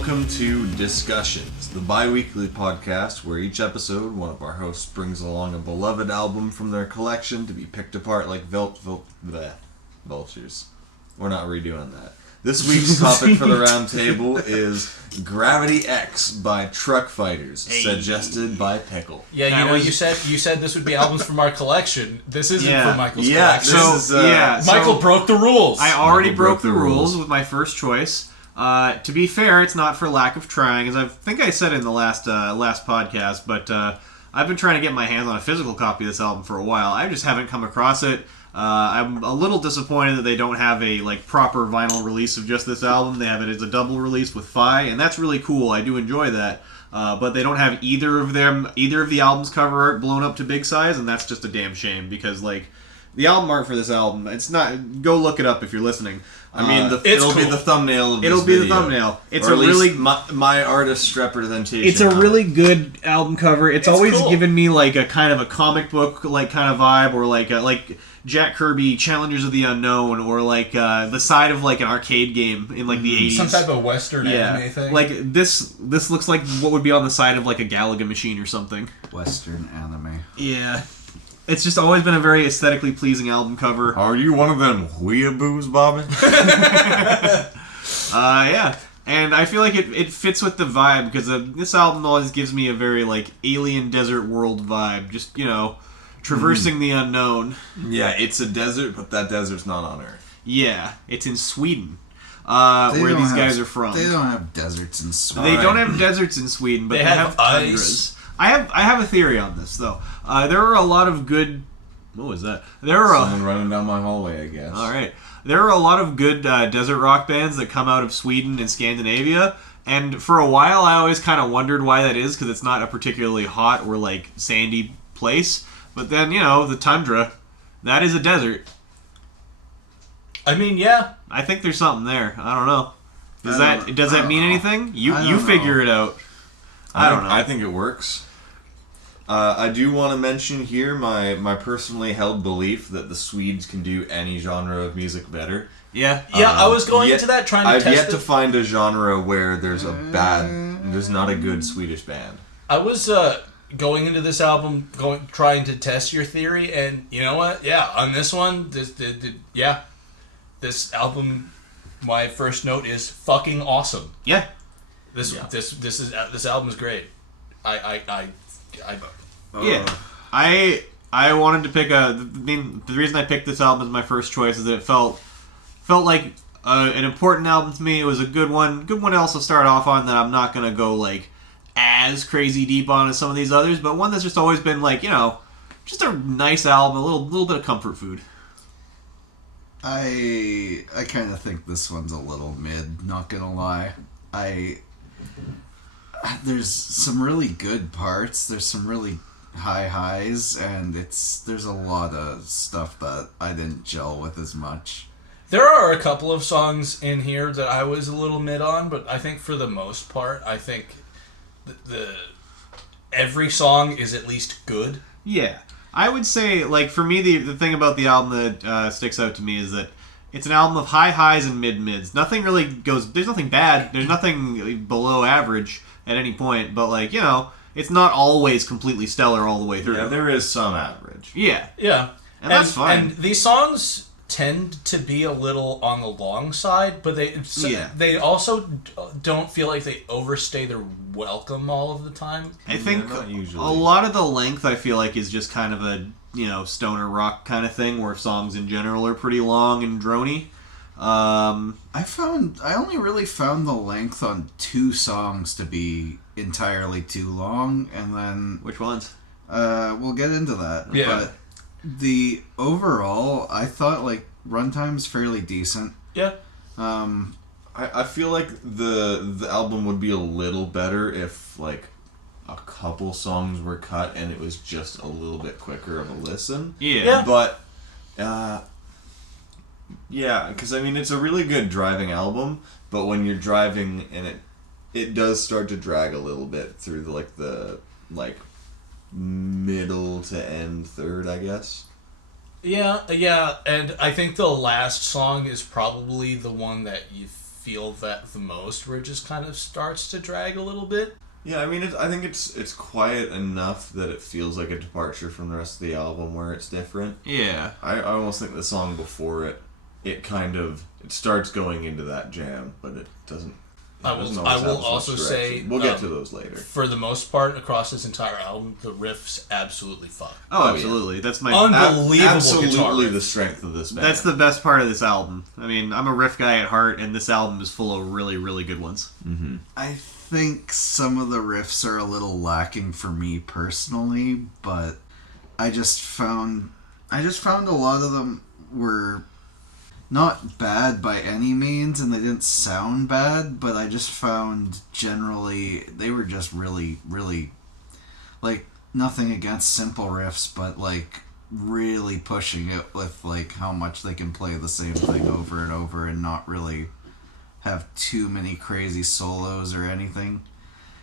welcome to Disc-ussions, the bi-weekly podcast where each episode one of our hosts brings along a beloved album from their collection to be picked apart like vultures. We're not redoing that. This week's topic for the round table is Gravity X by Truckfighters, suggested by Pickle. Yeah, you said this would be albums from our collection. This isn't from Michael's collection. Michael broke the rules. I already broke the rules with my first choice. To be fair, it's not for lack of trying, as I think I said in the last podcast, but I've been trying to get my hands on a physical copy of this album for a while. I just haven't come across it. I'm a little disappointed that they don't have a proper vinyl release of just this album. They have it as a double release with Fi, and that's really cool. I do enjoy that. But they don't have either of the album's cover art blown up to big size, and that's just a damn shame because the album art for this album, it's not. Go look it up if you're listening. I mean, it'll be the thumbnail of this It'll be video. the thumbnail. It's or a really my artist's representation. It's a really good album cover. It's always cool. given me a kind of a comic book kind of vibe, or like Jack Kirby Challengers of the Unknown, or the side of an arcade game in the 80s. Some type of Western anime thing. This looks like what would be on the side of a Galaga machine or something. Western anime. Yeah. It's just always been a very aesthetically pleasing album cover. Are you one of them weeaboos, Bobby? Yeah. And I feel like it fits with the vibe, because this album always gives me a very, alien desert world vibe. Just, traversing the unknown. Yeah, it's a desert, but that desert's not on Earth. Yeah, it's in Sweden, where these guys are from. They don't have deserts in Sweden. They don't have deserts in Sweden, but they have tundras. I have a theory on this, though. There are a lot of good... What was that? Someone running down my hallway, I guess. All right. There are a lot of good desert rock bands that come out of Sweden and Scandinavia, and for a while I always kind of wondered why that is, because it's not a particularly hot or sandy place. But then, the tundra, that is a desert. I mean, yeah. I think there's something there. I don't know. Does that mean anything? You figure it out. I don't know. I think it works. I do want to mention here my personally held belief that the Swedes can do any genre of music better. Yeah. Yeah, I was going into that trying to test I've yet to find a genre where there's not a good Swedish band. I was going into this album trying to test your theory, and you know what? Yeah, on this one, this album, my first note is fucking awesome. Yeah. This album is great. I wanted to pick the reason I picked this album as my first choice is that it felt like an important album to me. It was a good one to also start off on, that I'm not gonna go as crazy deep on as some of these others, but one that's just always been just a nice album, a little bit of comfort food. I kind of think this one's a little mid, not gonna lie. There's some really good parts, there's some really high highs, and there's a lot of stuff that I didn't gel with as much. There are a couple of songs in here that I was a little mid on, but I think for the most part, I think the every song is at least good. Yeah. I would say, for me, the thing about the album that sticks out to me is that it's an album of high highs and mid mids. Nothing really goes... There's nothing bad. There's nothing below average at any point. But, it's not always completely stellar all the way through. Yeah, there is some average. Yeah. Yeah. And that's fine. And these songs tend to be a little on the long side, but they also don't feel like they overstay their welcome all of the time. I think usually. A lot of the length, I feel like, is just kind of a stoner rock kind of thing, where songs in general are pretty long and drony. I only really found the length on 2 songs to be entirely too long, and then... Which ones? We'll get into that. Yeah. But the overall, I thought runtime's fairly decent. Yeah. I feel like the album would be a little better if a couple songs were cut and it was just a little bit quicker of a listen. Yeah. But because it's a really good driving album, but when you're driving and it does start to drag a little bit through the middle to end third, I guess. Yeah, and I think the last song is probably the one that you feel that the most, where it just kind of starts to drag a little bit. Yeah, I mean, I think it's quiet enough that it feels like a departure from the rest of the album where it's different. Yeah. I almost think the song before it kind of it starts going into that jam, but it doesn't. I will also say we'll get to those later. For the most part, across this entire album, the riffs absolutely fuck. Oh, absolutely. Yeah. That's my unbelievable absolutely guitar riff. the strength of this band. That's the best part of this album. I mean, I'm a riff guy at heart, and this album is full of really, really good ones. Mm-hmm. I think some of the riffs are a little lacking for me personally, but I just found a lot of them were not bad by any means, and they didn't sound bad, but I just found generally they were just really, really, like, nothing against simple riffs, but, like, really pushing it with, like, how much they can play the same thing over and over and not really have too many crazy solos or anything.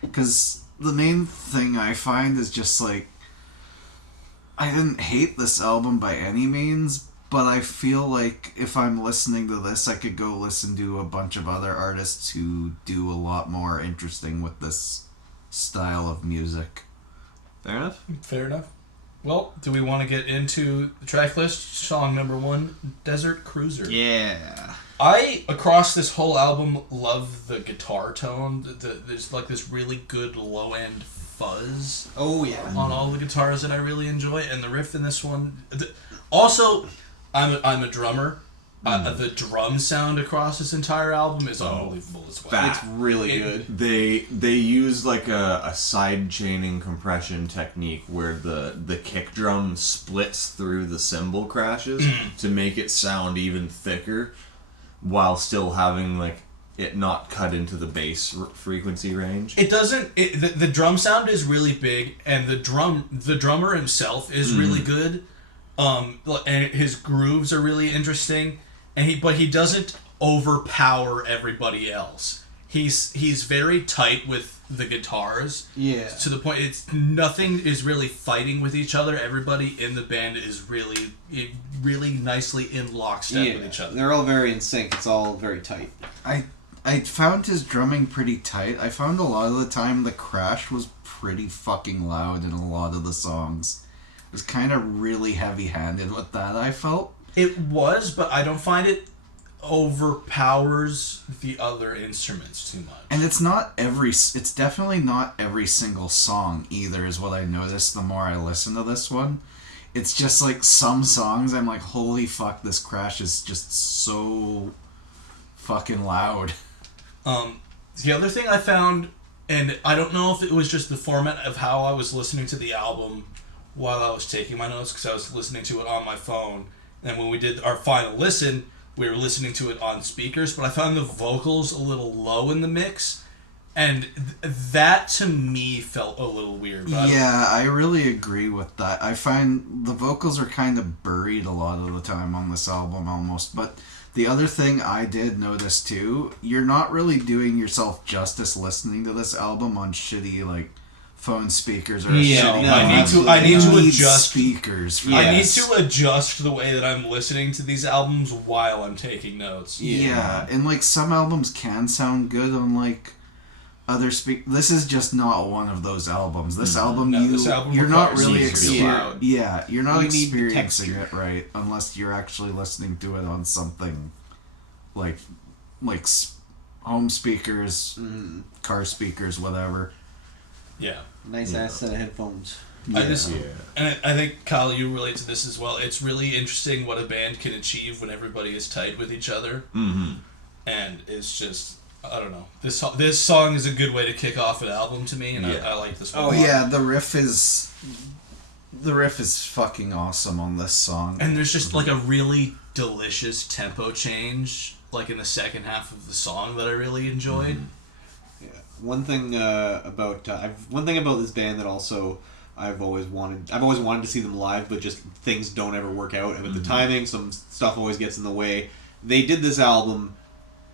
Because the main thing I find is just, like, I didn't hate this album by any means, but I feel like if I'm listening to this, I could go listen to a bunch of other artists who do a lot more interesting with this style of music. Fair enough? Fair enough. Well, do we want to get into the track list? Song number 1, Desert Cruiser. Yeah. I, across this whole album, love the guitar tone. There's like this really good low-end fuzz on all the guitars that I really enjoy, and the riff in this one... Also... I'm a drummer. The drum sound across this entire album is unbelievable as well. It's really good. They use like a side chaining compression technique where the kick drum splits through the cymbal crashes to make it sound even thicker, while still having like it not cut into the bass frequency range. It doesn't. The drum sound is really big, and the drummer himself is really good. And his grooves are really interesting, but he doesn't overpower everybody else. He's very tight with the guitars. Yeah. To the point nothing is really fighting with each other. Everybody in the band is really nicely in lockstep with each other. They're all very in sync. It's all very tight. I found his drumming pretty tight. I found a lot of the time the crash was pretty fucking loud in a lot of the songs. It was kind of really heavy-handed with that, I felt. It was, but I don't find it overpowers the other instruments too much. And it's definitely not every single song either, is what I noticed the more I listen to this one. It's just like some songs I'm like, holy fuck, this crash is just so fucking loud. The other thing I found, and I don't know if it was just the format of how I was listening to the album while I was taking my notes, because I was listening to it on my phone, and when we did our final listen, we were listening to it on speakers, but I found the vocals a little low in the mix, and that to me felt a little weird. Yeah, I really agree with that. I find the vocals are kind of buried a lot of the time on this album almost, but the other thing I did notice too, you're not really doing yourself justice listening to this album on shitty like phone speakers or I need to adjust speakers. I need to adjust the way that I'm listening to these albums while I'm taking notes. Yeah, and like some albums can sound good on like other This is just not one of those albums. This album, you're not really you're not experiencing it right unless you're actually listening to it on something like home speakers, car speakers, whatever. Yeah. Nice ass set of headphones. And I think, Kyle, you relate to this as well. It's really interesting what a band can achieve when everybody is tight with each other. Mm-hmm. And it's just, I don't know. This song is a good way to kick off an album to me, and I like this one. Oh, yeah, the riff is fucking awesome on this song. And there's just like a really delicious tempo change, like in the second half of the song, that I really enjoyed. Mm-hmm. One thing about this band that also I've always wanted to see them live, but just things don't ever work out. And with the timing, some stuff always gets in the way. They did this album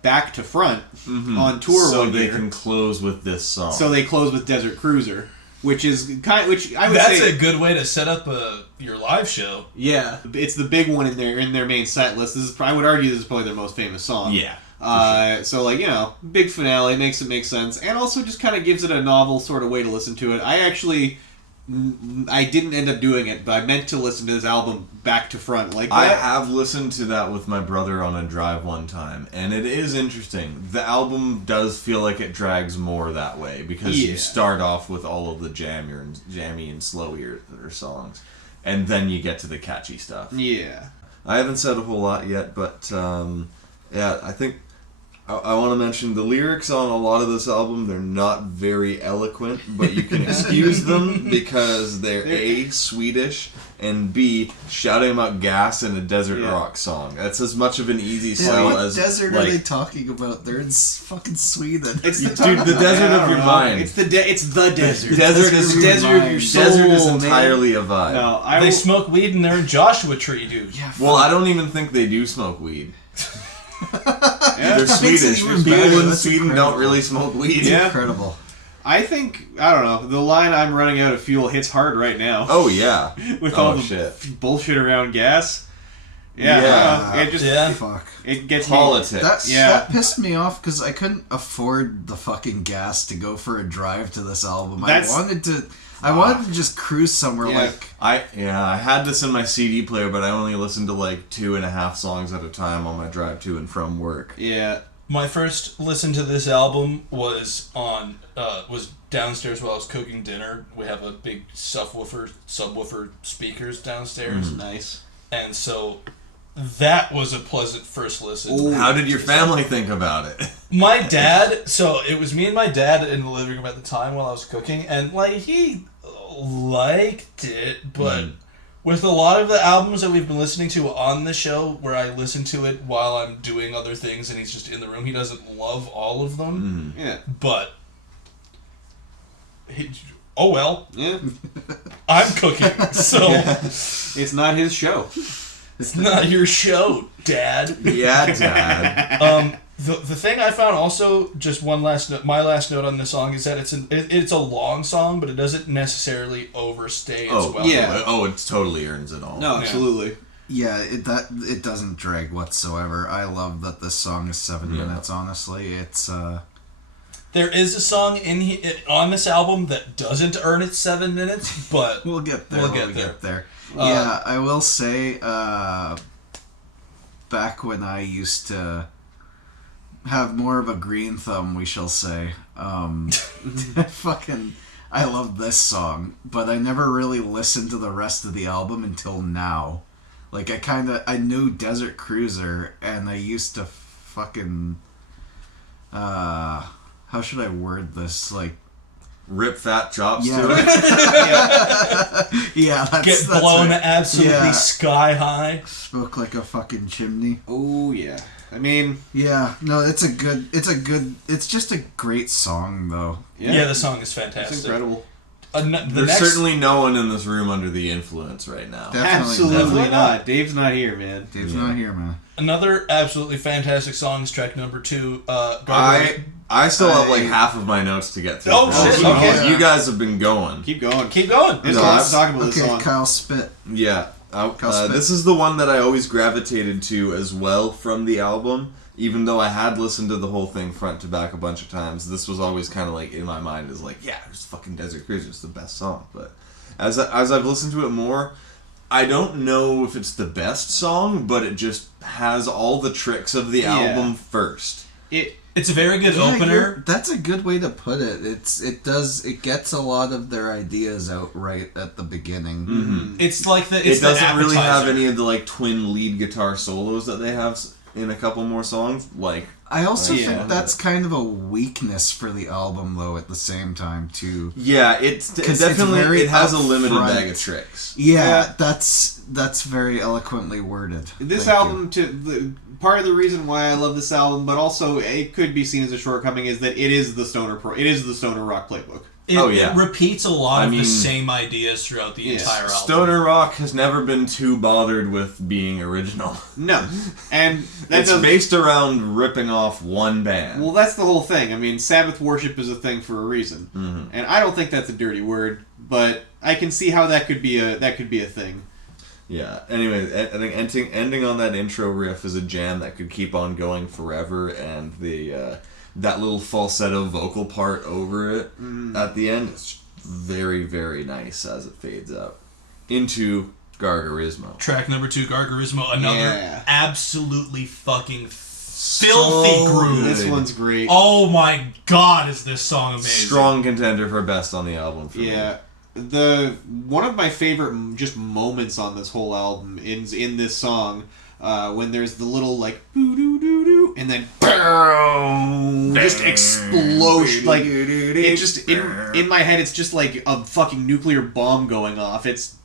back to front on tour so one year. So they can close with this song. So they close with Desert Cruiser, which I would say that's a good way to set up your live show. Yeah, it's the big one in their main set list. I would argue this is probably their most famous song. Yeah. So, like, you know, big finale, makes it make sense, and also just kind of gives it a novel sort of way to listen to it. I didn't end up doing it, but I meant to listen to this album back to front. Like I have listened to that with my brother on a drive one time, and it is interesting. The album does feel like it drags more that way, because you start off with all of the jammy and slowier songs, and then you get to the catchy stuff. Yeah. I haven't said a whole lot yet, but yeah, I think I want to mention the lyrics on a lot of this album. They're not very eloquent, but you can excuse them because they're A, Swedish, and B, shouting about gas in a desert rock song. That's as much of an easy sell what as... desert are they talking about? They're in fucking Sweden. It's the desert of your mind. It's the desert. Desert is the desert of your soul. Desert is entirely a vibe. No, they smoke weed and they're in Joshua Tree, dude. Yeah, well, I don't even think they do smoke weed. They're That makes it Swedish. even People better. in That's Sweden incredible. don't really smoke weed. Yeah. Incredible. I think, I don't know, the line "I'm running out of fuel" hits hard right now. Oh, yeah. With Oh, all the shit. bullshit around gas. Yeah. It just Fuck. it gets Politics. That pissed me off because I couldn't afford the fucking gas to go for a drive to this album. I wanted to just cruise somewhere like... I had this in my CD player, but I only listened to like 2.5 songs at a time on my drive to and from work. Yeah. My first listen to this album was downstairs while I was cooking dinner. We have a big subwoofer speakers downstairs. Nice. And so that was a pleasant first listen. Ooh. How did your family think about it? My dad, so it was me and my dad in the living room at the time while I was cooking, and like he liked it, but with a lot of the albums that we've been listening to on the show, where I listen to it while I'm doing other things and he's just in the room, he doesn't love all of them. Yeah. But oh well. Yeah. I'm cooking, so It's not his show. it's not your show, Dad. Yeah, Dad. The thing I found also, just one last note, my last note on this song is that it's a long song, but it doesn't necessarily overstay its welcome. yeah. Oh, it totally earns it all. No, absolutely. Yeah, it doesn't drag whatsoever. I love that this song is 7 minutes, honestly. It's... There is a song on this album that doesn't earn its 7 minutes, but We'll get there. We'll We'll get get there. Yeah, I will say, back when I used to have more of a green thumb, we shall say, I love this song, but I never really listened to the rest of the album until now. Like, I knew Desert Cruiser, and I used to fucking, how should I word this? Like, Rip fat chops yeah, to it. yeah, get blown it. absolutely Yeah. sky high. Spoke like a fucking chimney. Oh, yeah. I mean... Yeah, no, it's just a great song, though. Yeah, the song is fantastic. It's incredible. There's certainly no one in this room under the influence right now. Absolutely not. Dave's not here, man. Dave's not here, man. Another absolutely fantastic song is track number 2. I still have like half of my notes to get through. Oh, shit, You- okay. You guys have been going. Keep going. Keep going. There's No, lots to talk about this Okay, song. Kyle, spit. Yeah. Spit. This is the one that I always gravitated to as well from the album. Even though I had listened to the whole thing front to back a bunch of times, this was always kind of like in my mind as like, yeah, it's fucking Desert Cruiser. It's the best song. But as I've listened to it more, I don't know if it's the best song, but it just has all the tricks of the album first. It's a very good opener. That's a good way to put it. It gets a lot of their ideas out right at the beginning. Mm-hmm. It's like It doesn't really have any of the like twin lead guitar solos that they have in a couple more songs. Like I also think that's kind of a weakness for the album, though. At the same time, too. yeah, it has a limited upfront. bag of tricks. Yeah, that's very eloquently worded. This Thank album, part of the reason why I love this album, but also it could be seen as a shortcoming, is that it is the stoner rock playbook. It repeats a lot of mean, the same ideas throughout the entire album. Stoner rock has never been too bothered with being original. No, and It's based around ripping off one band. Well, that's the whole thing. I mean, Sabbath worship is a thing for a reason, and I don't think that's a dirty word, but I can see how that could be a thing. Yeah. Anyway, I think ending on that intro riff is a jam that could keep on going forever, and the that little falsetto vocal part over it at the end is very, very nice as it fades out into Gargarismo. Track number 2, Gargarismo, another Yeah. absolutely fucking filthy groove. good. This one's great. Oh my god, is this song amazing. Strong contender for best on the album for me. Yeah. One of my favorite just moments on this whole album is in this song, when there's the little like boo doo doo doo and then boom, just explosion. Like it just in my head, it's just like a fucking nuclear bomb going off. It's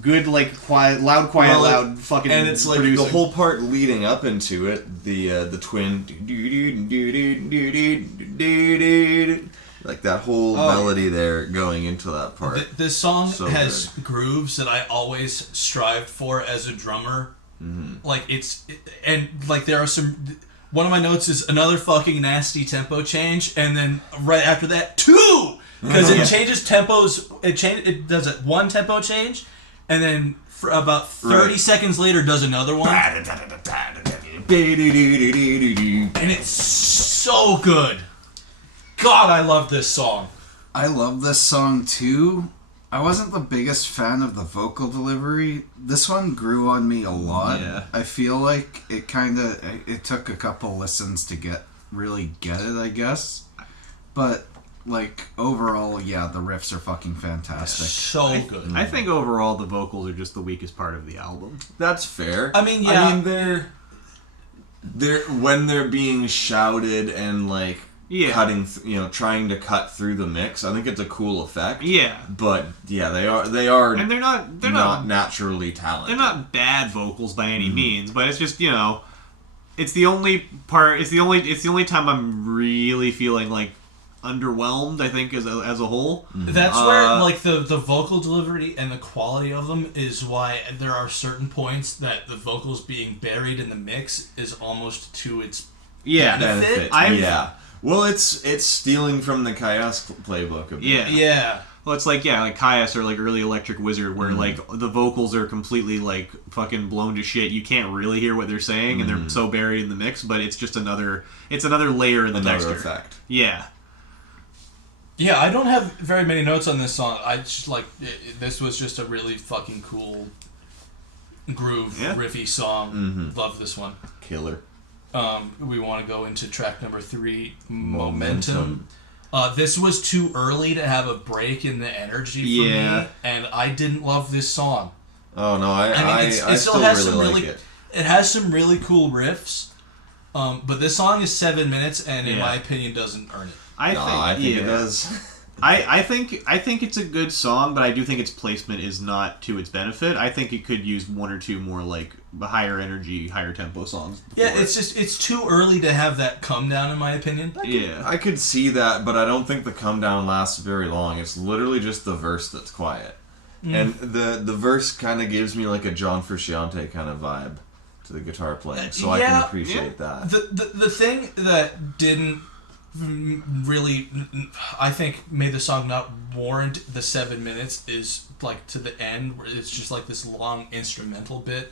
good, like quiet, loud fucking. And it's like producing. the whole part leading up into it, the twin, like that whole melody there going into that part. This song So has good. grooves that I always strived for as a drummer. Like there are some. One of my notes is another fucking nasty tempo change, and then right after that, 2, because it changes tempos. It does it one tempo change, and then for about 30 seconds later does another one, and it's so good. God, I love this song. I love this song too. I wasn't the biggest fan of the vocal delivery. This one grew on me a lot. Yeah. I feel like it took a couple listens to really get it, I guess. But like overall, yeah, the riffs are fucking fantastic. So good. I think overall the vocals are just the weakest part of the album. That's fair. I mean, yeah. They're when they're being shouted and like Yeah. cutting, trying to cut through the mix. I think it's a cool effect. Yeah. But yeah, they are, And they're not naturally talented. They're not bad vocals by any means, but it's just, it's the only part. It's the only time I'm really feeling like underwhelmed. I think as a whole. That's where like the vocal delivery and the quality of them is why there are certain points that the vocals being buried in the mix is almost to its benefit. Yeah. Well, it's stealing from the Chaos playbook a bit. Yeah. Yeah. Well, it's like Caius or like early Electric Wizard, where like the vocals are completely like fucking blown to shit. You can't really hear what they're saying, and they're so buried in the mix. But it's just another layer in the Another texture. effect. Yeah. Yeah, I don't have very many notes on this song. I just this was just a really fucking cool groove, riffy song. Love this one. Killer. We want to go into track number 3, Momentum. This was too early to have a break in the energy for me, and I didn't love this song. Oh no, I still has really some like it. It has some really cool riffs, but this song is 7 minutes, and in my opinion, doesn't earn it. I think it does. I think it's a good song, but I do think its placement is not to its benefit. I think it could use one or two more like higher energy, higher tempo songs. Yeah, it's too early to have that come down, in my opinion. I could see that, but I don't think the come down lasts very long. It's literally just the verse that's quiet. And the verse kind of gives me like a John Frusciante kind of vibe to the guitar playing, so I can appreciate that. The thing that didn't really, I think, made the song not warrant the 7 minutes is like to the end, where it's just like this long instrumental bit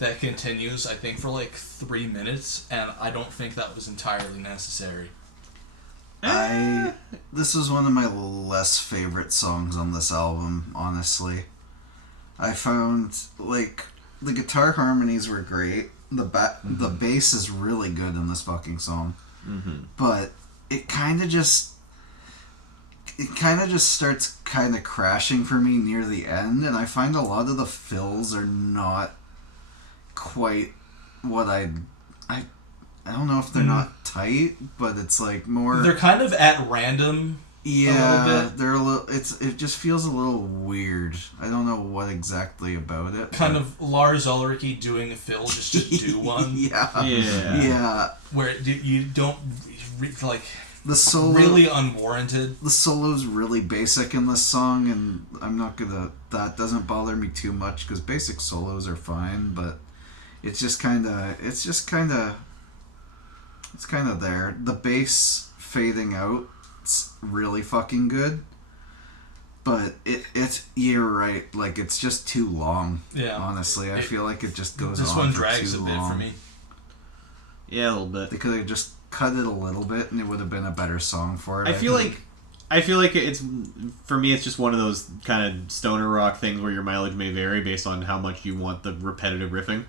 that continues, I think, for like 3 minutes, and I don't think that was entirely necessary. This is one of my less favorite songs on this album, honestly. I found like the guitar harmonies were great. The bass is really good in this fucking song. But it kind of just starts kind of crashing for me near the end, and I find a lot of the fills are not quite what I don't know if they're not tight, but it's like more. They're kind of at random. Yeah, a little bit. they're a little. It just feels a little weird. I don't know what exactly about it. Kind of Lars Ulrich doing a fill just to do one. Yeah. Where you don't like the solo really unwarranted. The solo's really basic in this song, and I'm not gonna. That doesn't bother me too much because basic solos are fine, but it's kind of there. The bass fading out, it's really fucking good. but you're right. Like, it's just too long. Yeah. Honestly, I feel like it just goes on. This one for drags too a bit long. for me. Yeah, a little bit. They could have just cut it a little bit, and it would have been a better song for it. I feel like it's, for me, it's just one of those kind of stoner rock things where your mileage may vary based on how much you want the repetitive riffing.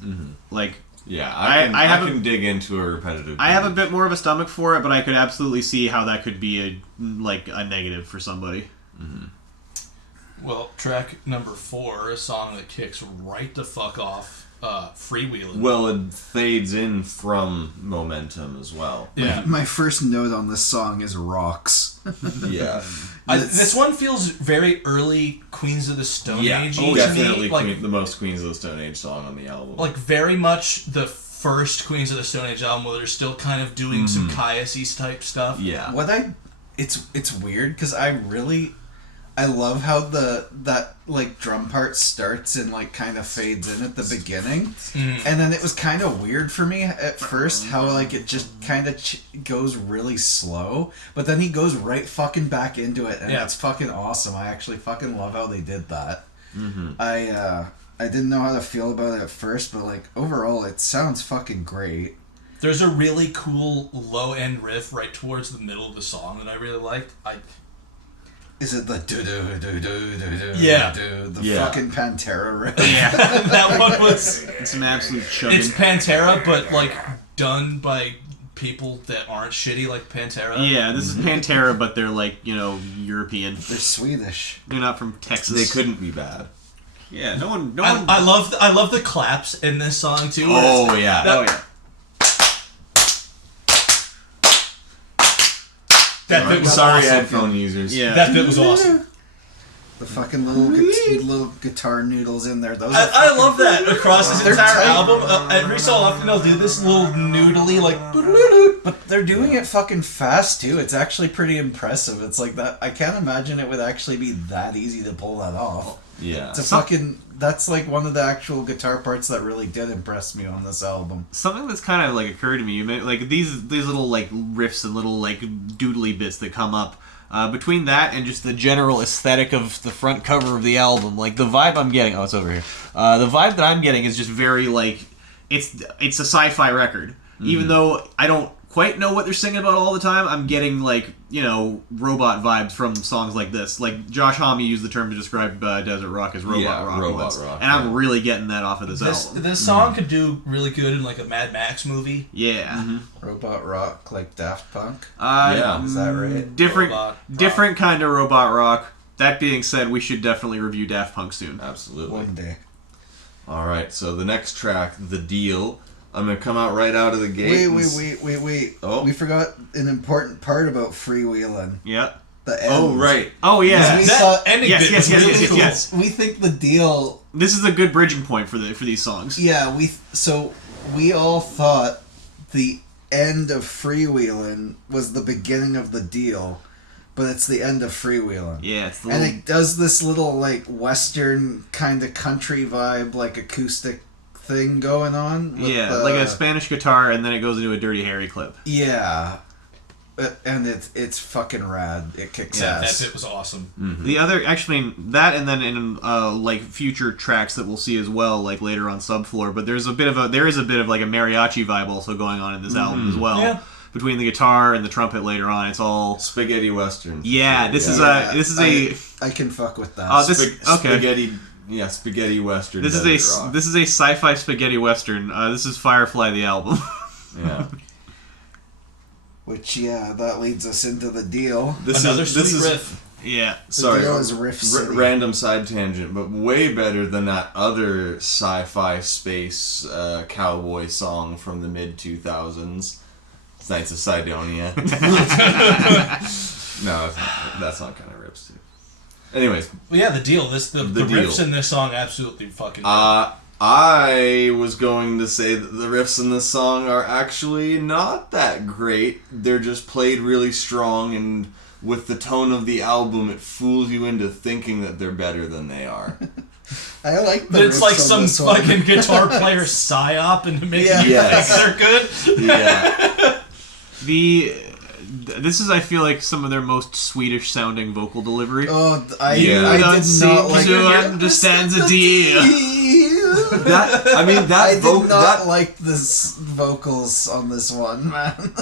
Mm-hmm. Like, yeah, I can dig into a repetitive. I have a bit more of a stomach for it, but I could absolutely see how that could be a negative for somebody. Mm-hmm. Well, track number 4, a song that kicks right the fuck off, Freewheeling. Well, it fades in from Momentum as well. Yeah. My first note on this song is rocks. Yeah. This one feels very early Queens of the Stone Age. Oh, definitely like, the most Queens of the Stone Age song on the album. like very much the first Queens of the Stone Age album where they're still kind of doing some Caius-y type stuff. Yeah. It's weird because I love how that like drum part starts and like kind of fades in at the beginning, and then it was kind of weird for me at first how like it just kind of goes really slow, but then he goes right fucking back into it, and it's fucking awesome. I actually fucking love how they did that. I didn't know how to feel about it at first, but like overall it sounds fucking great. There's a really cool low end riff right towards the middle of the song that I really liked. Is it the do do do do do do Yeah. do the fucking Pantera riff? Yeah. That one was... It's some absolute chugging. It's Pantera, but like done by people that aren't shitty like Pantera. Yeah, this is Pantera, but they're like, European. They're Swedish. They're not from Texas. They couldn't be bad. Yeah, no one. I love the claps in this song too. Oh yeah. That bit was Sorry, awesome. headphone users. Yeah. That bit was awesome. The fucking little guitar noodles in there. Those. I love that across this They're entire tight. album. Every so often they'll do this little noodly like. But they're doing it fucking fast too. It's actually pretty impressive. It's like that. I can't imagine it would actually be that easy to pull that off. Yeah. It's a fucking. That's like one of the actual guitar parts that really did impress me on this album. Something that's kind of like occurred to me, like these little like riffs and little like doodly bits that come up between that and just the general aesthetic of the front cover of the album. Like the vibe I'm getting, it's over here. The vibe that I'm getting is just very like it's a sci-fi record, even though I don't quite know what they're singing about all the time. I'm getting like robot vibes from songs like this. Like Josh Homme used the term to describe Desert Rock as robot rock once, and I'm really getting that off of this album. This song could do really good in like a Mad Max movie. Yeah. Robot rock like Daft Punk. Yeah. Is that right? Different kind of robot rock. That being said, we should definitely review Daft Punk soon. Absolutely. One day. All right. So the next track, "The Deal." I'm gonna come out right out of the gate. Wait. Oh. We forgot an important part about freewheeling. Yeah. The end. Oh right. Oh yeah. We That thought- ending Yes, bit yes, was yes, really yes, cool. yes. We think the deal. This is a good bridging point for these songs. Yeah, we all thought the end of freewheeling was the beginning of the deal, but it's the end of freewheeling. Yeah, it's the And little, it does this little like western kind of country vibe, like acoustic thing going on. With like a Spanish guitar, and then it goes into a Dirty Harry clip. Yeah, and it's fucking rad. It kicks That ass. bit was awesome. The other, actually, that and then in like future tracks that we'll see as well, like later on Subfloor. But there is a bit of like a mariachi vibe also going on in this album as well. Yeah. Between the guitar and the trumpet later on, it's all Spaghetti western. yeah. This is I can fuck with that. Spaghetti. Yeah, spaghetti western. This is a sci-fi spaghetti western. This is Firefly the album. Yeah. Which that leads us into the deal. Another sweet riff. Yeah. Sorry, deal is Riff City. random side tangent, but way better than that other sci-fi space cowboy song from the mid 2000s. Knights of Sidonia. No, that's not kind of rips too. Anyways, Well, yeah, the deal. The deal. riffs in this song absolutely fucking. I was going to say that the riffs in this song are actually not that great. They're just played really strong, and with the tone of the album, it fools you into thinking that they're better than they are. I like the But it's riffs like on some this one. fucking guitar player psyop and making you Yes. think they're good. Yeah. This is, I feel like, some of their most Swedish sounding vocal delivery. Oh, I don't did seem not like to understand the deal. I did not like the vocals on this one, man.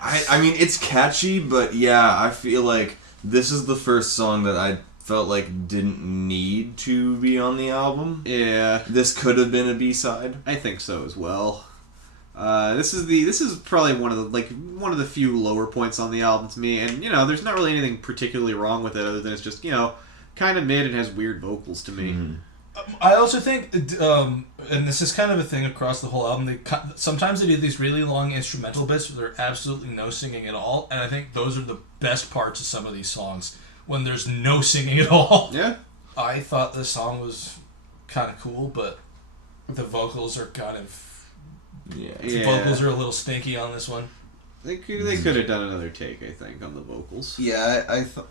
I mean, it's catchy, but yeah, I feel like this is the first song that I felt like didn't need to be on the album. Yeah. This could have been a B-side. I think so as well. This is probably one of the few lower points on the album to me, and there's not really anything particularly wrong with it other than it's just kind of mid and has weird vocals to me. Mm-hmm. I also think, and this is kind of a thing across the whole album, sometimes they do these really long instrumental bits where there's absolutely no singing at all, and I think those are the best parts of some of these songs, when there's no singing at all. Yeah. I thought this song was kind of cool, but the vocals are kind of... The vocals are a little stinky on this one. They could have done another take, I think, on the vocals. Yeah, I thought...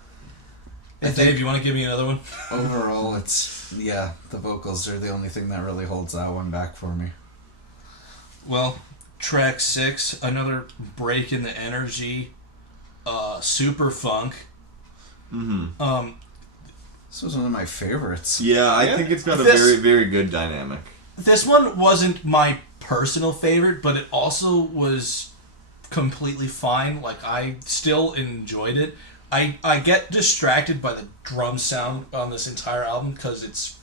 Hey, Dave, you want to give me another one? Overall, the vocals are the only thing that really holds that one back for me. Well, track 6, another break in the energy, super funk. Mm-hmm. This was one of my favorites. Yeah, I think it's got a very, very good dynamic. This one wasn't my personal favorite, but it also was completely fine. Like, I still enjoyed it. I get distracted by the drum sound on this entire album because it's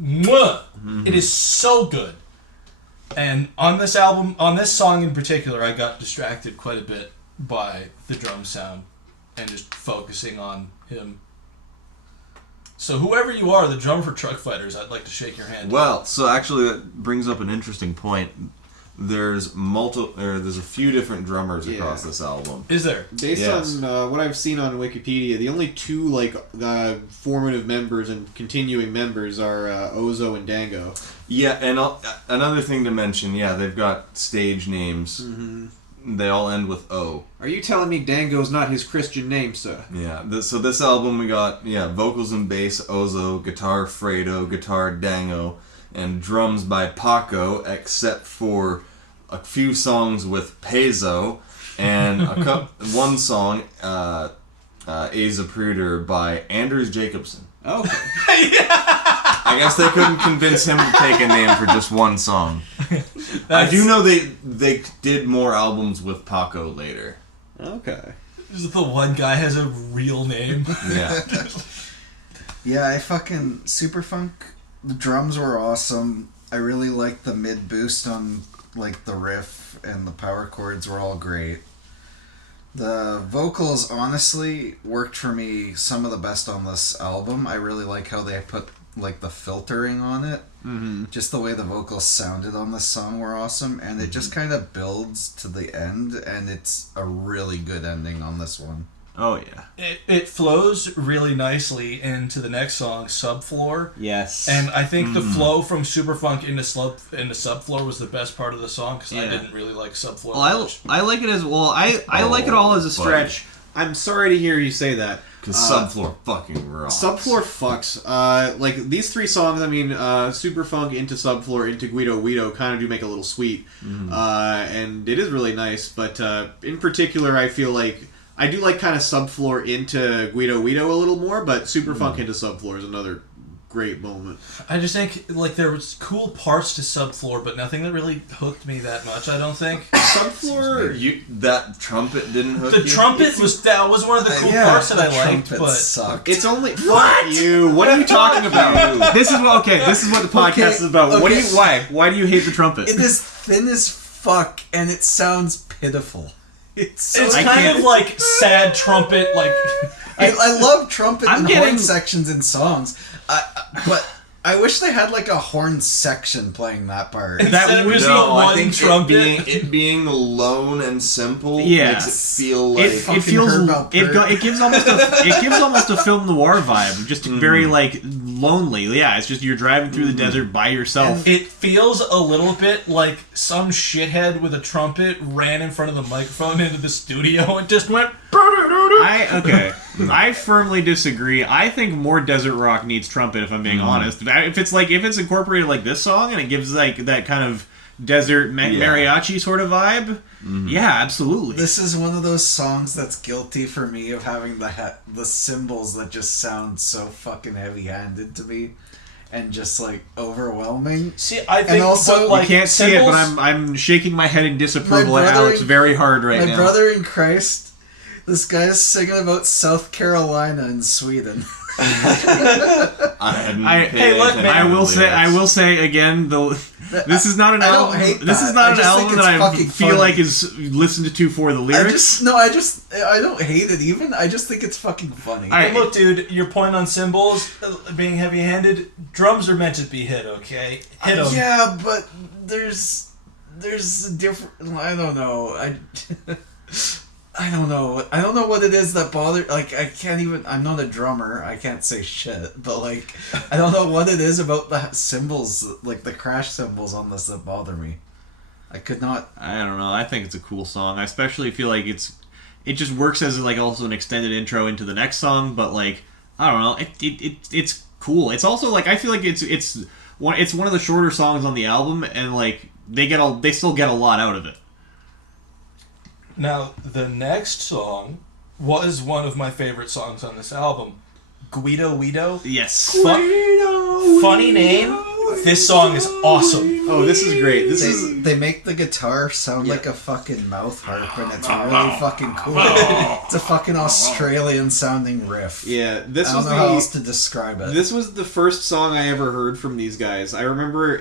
Mm-hmm. It is so good. And on this album, on this song in particular, I got distracted quite a bit by the drum sound and just focusing on him. So whoever you are, the drummer for Truckfighters, I'd like to shake your hand. Well, so actually that brings up an interesting point. There's a few different drummers across this album. Is there? Based on what I've seen on Wikipedia, the only two formative members and continuing members are Ozo and Dango. Yeah, and another thing to mention, they've got stage names. Mm-hmm. They all end with O. Are you telling me Dango's not his Christian name, sir? Yeah, so this album we got, vocals and bass, Ozo, guitar, Fredo, guitar, Dango, and drums by Paco, except for a few songs with Peso, and one song, Asa Pruder, by Anders Jacobsen. Okay. I guess they couldn't convince him to take a name for just one song. I do know they did more albums with Paco later. Okay. Just the one guy has a real name. Yeah. Yeah, Superfunk. The drums were awesome. I really liked the mid boost on the riff, and the power chords were all great. The vocals honestly worked for me some of the best on this album. I really like how they put the filtering on it. Mm-hmm. Just the way the vocals sounded on this song were awesome, and it just kind of builds to the end, and it's a really good ending on this one. Oh yeah. It flows really nicely into the next song, Subfloor. Yes. And I think the flow from Superfunk into Subfloor was the best part of the song because I didn't really like Subfloor much. I like it as well. I like it all as a stretch. I'm sorry to hear you say that. Because Subfloor fucking rocks. Subfloor fucks. These three songs, Superfunk into Subfloor into Guido Guido kind of do make a little sweet. Mm-hmm. And it is really nice, but in particular I feel like I do like kind of Subfloor into Guido Guido a little more, but Superfunk into Subfloor is another great moment. I just think there was cool parts to Subfloor, but nothing that really hooked me that much. I don't think Subfloor. That trumpet didn't hook you? The trumpet was one of the cool parts that I liked, but sucked. It's only fuck you. What are you talking about? This is what the podcast is about. Okay. Why do you hate the trumpet? It is thin as fuck, and it sounds pitiful. It's kind of like sad trumpet, I love trumpet and horn sections in songs, but I wish they had a horn section playing that part. That was I think trumpet. It being lone and simple makes it feel like it gives almost a film noir vibe, just very lonely. Yeah, it's just you're driving through the desert by yourself. And it feels a little bit like some shithead with a trumpet ran in front of the microphone into the studio and just went. I firmly disagree. I think more desert rock needs trumpet, if I'm being honest. If it's incorporated like this song and it gives that kind of desert mariachi sort of vibe. Yeah, absolutely. This is one of those songs that's guilty for me of having the cymbals that just sound so fucking heavy-handed to me. And just like overwhelming. See, I think, and also, you can't see it, but I'm shaking my head in disapproval at Alex very hard right now. My brother in Christ, this guy is singing about South Carolina and Sweden. I will say again, this is not an album. This is not an album that I feel like is listened to for the lyrics. I don't hate it even. I just think it's fucking funny. Hey, look, dude, your point on cymbals being heavy-handed, drums are meant to be hit, okay? Hit them. Yeah, but there's a different. I don't know. I don't know. I don't know what it is that bothers. Like, I can't even. I'm not a drummer. I can't say shit. But like, I don't know what it is about the cymbals, like the crash cymbals on this, that bother me. I could not. I don't know. I think it's a cool song. I especially feel like it just works as like also an extended intro into the next song. But like, I don't know. It's cool. It's also like I feel like it's one of the shorter songs on the album, and like they still get a lot out of it. Now, the next song was one of my favorite songs on this album. Guido Guido. Yes. Funny name. This song is awesome. Oh, this is great. They make the guitar sound like a fucking mouth harp, and it's really fucking cool. It's a fucking Australian sounding riff. Yeah, I don't know how else to describe it. This was the first song I ever heard from these guys. I remember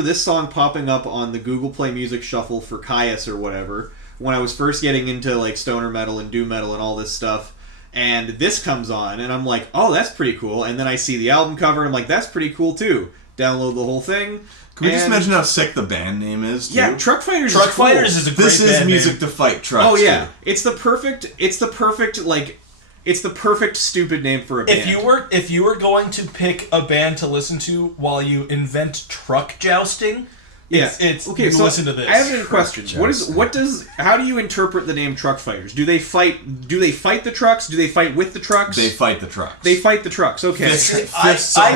this song popping up on the Google Play Music Shuffle for Caius or whatever, when I was first getting into like stoner metal and doom metal and all this stuff, and this comes on, and I'm like, oh, that's pretty cool. And then I see the album cover, and I'm like, that's pretty cool too. Download the whole thing. Can we just mention how sick the band name is, too? Yeah, Truckfighters is a great This is band music name. to fight trucks. Oh yeah, too. it's the perfect stupid name for a band. If you were going to pick a band to listen to while you invent truck jousting, it's okay. So listen to this. I have a question. How do you interpret the name Truckfighters? Do they fight the trucks? Do they fight with the trucks? They fight the trucks. They fight the trucks. Okay. I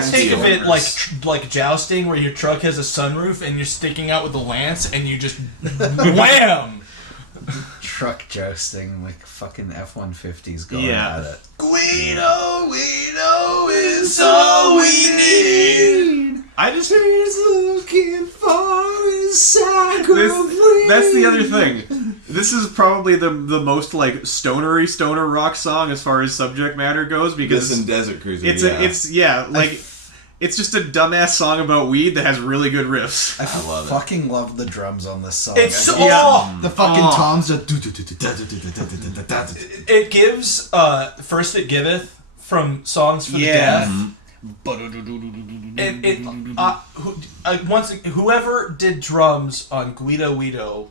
think of it like jousting, where your truck has a sunroof and you're sticking out with a lance and you just wham. Truck jousting, like fucking F-150s going at it. Guido is all we need. I just he's looking for his sacrifice. That's the other thing. This is probably the most like stoner rock song as far as subject matter goes, because this and Desert Cruiser. It's just a dumbass song about weed that has really good riffs. I love it. Fucking love the drums on this song. It's the fucking toms just. It gives First It Giveth from Songs for the Deaf. Whoever did drums on Guido Guido,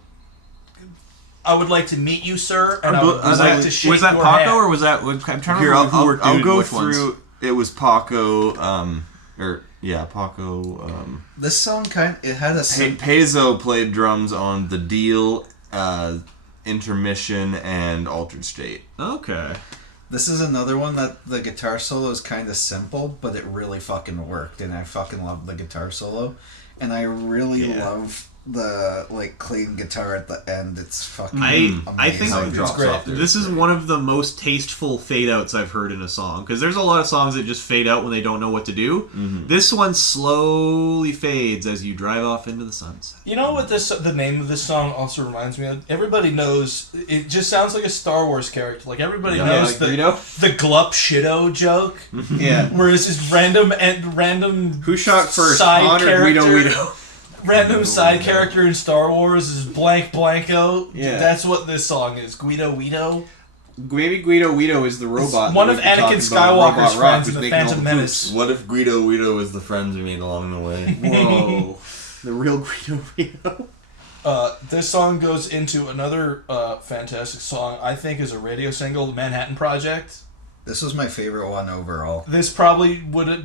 I would like to meet you, sir, and I would like to shake was that your Paco hand. or was that? I'm trying to remember who worked I'll go which through. Ones. It was Paco. Paco. This song it had a. Peso played drums on The Deal, Intermission, and Altered State. Okay. This is another one that the guitar solo is kind of simple, but it really fucking worked, and I fucking love the guitar solo, and I really love the like clean guitar at the end. It's fucking amazing. I think it's great. This is one of the most tasteful fade outs I've heard in a song, because there's a lot of songs that just fade out when they don't know what to do. Mm-hmm. This one slowly fades as you drive off into the sunset. You know what the name of this song also reminds me of? Everybody knows, it just sounds like a Star Wars character. Like everybody knows the Glup Shido joke. Yeah. Where it's just random who shot first? Side Han or Guido? Random side character in Star Wars is blank blanco. Yeah. That's what this song is. Guido Guido. Maybe Guido is the robot. One of Anakin Skywalker's friends in the Phantom Menace. What if Guido is the friends we made along the way? Whoa. The real Guido. This song goes into another fantastic song, I think is a radio single, The Manhattan Project. This was my favorite one overall. This probably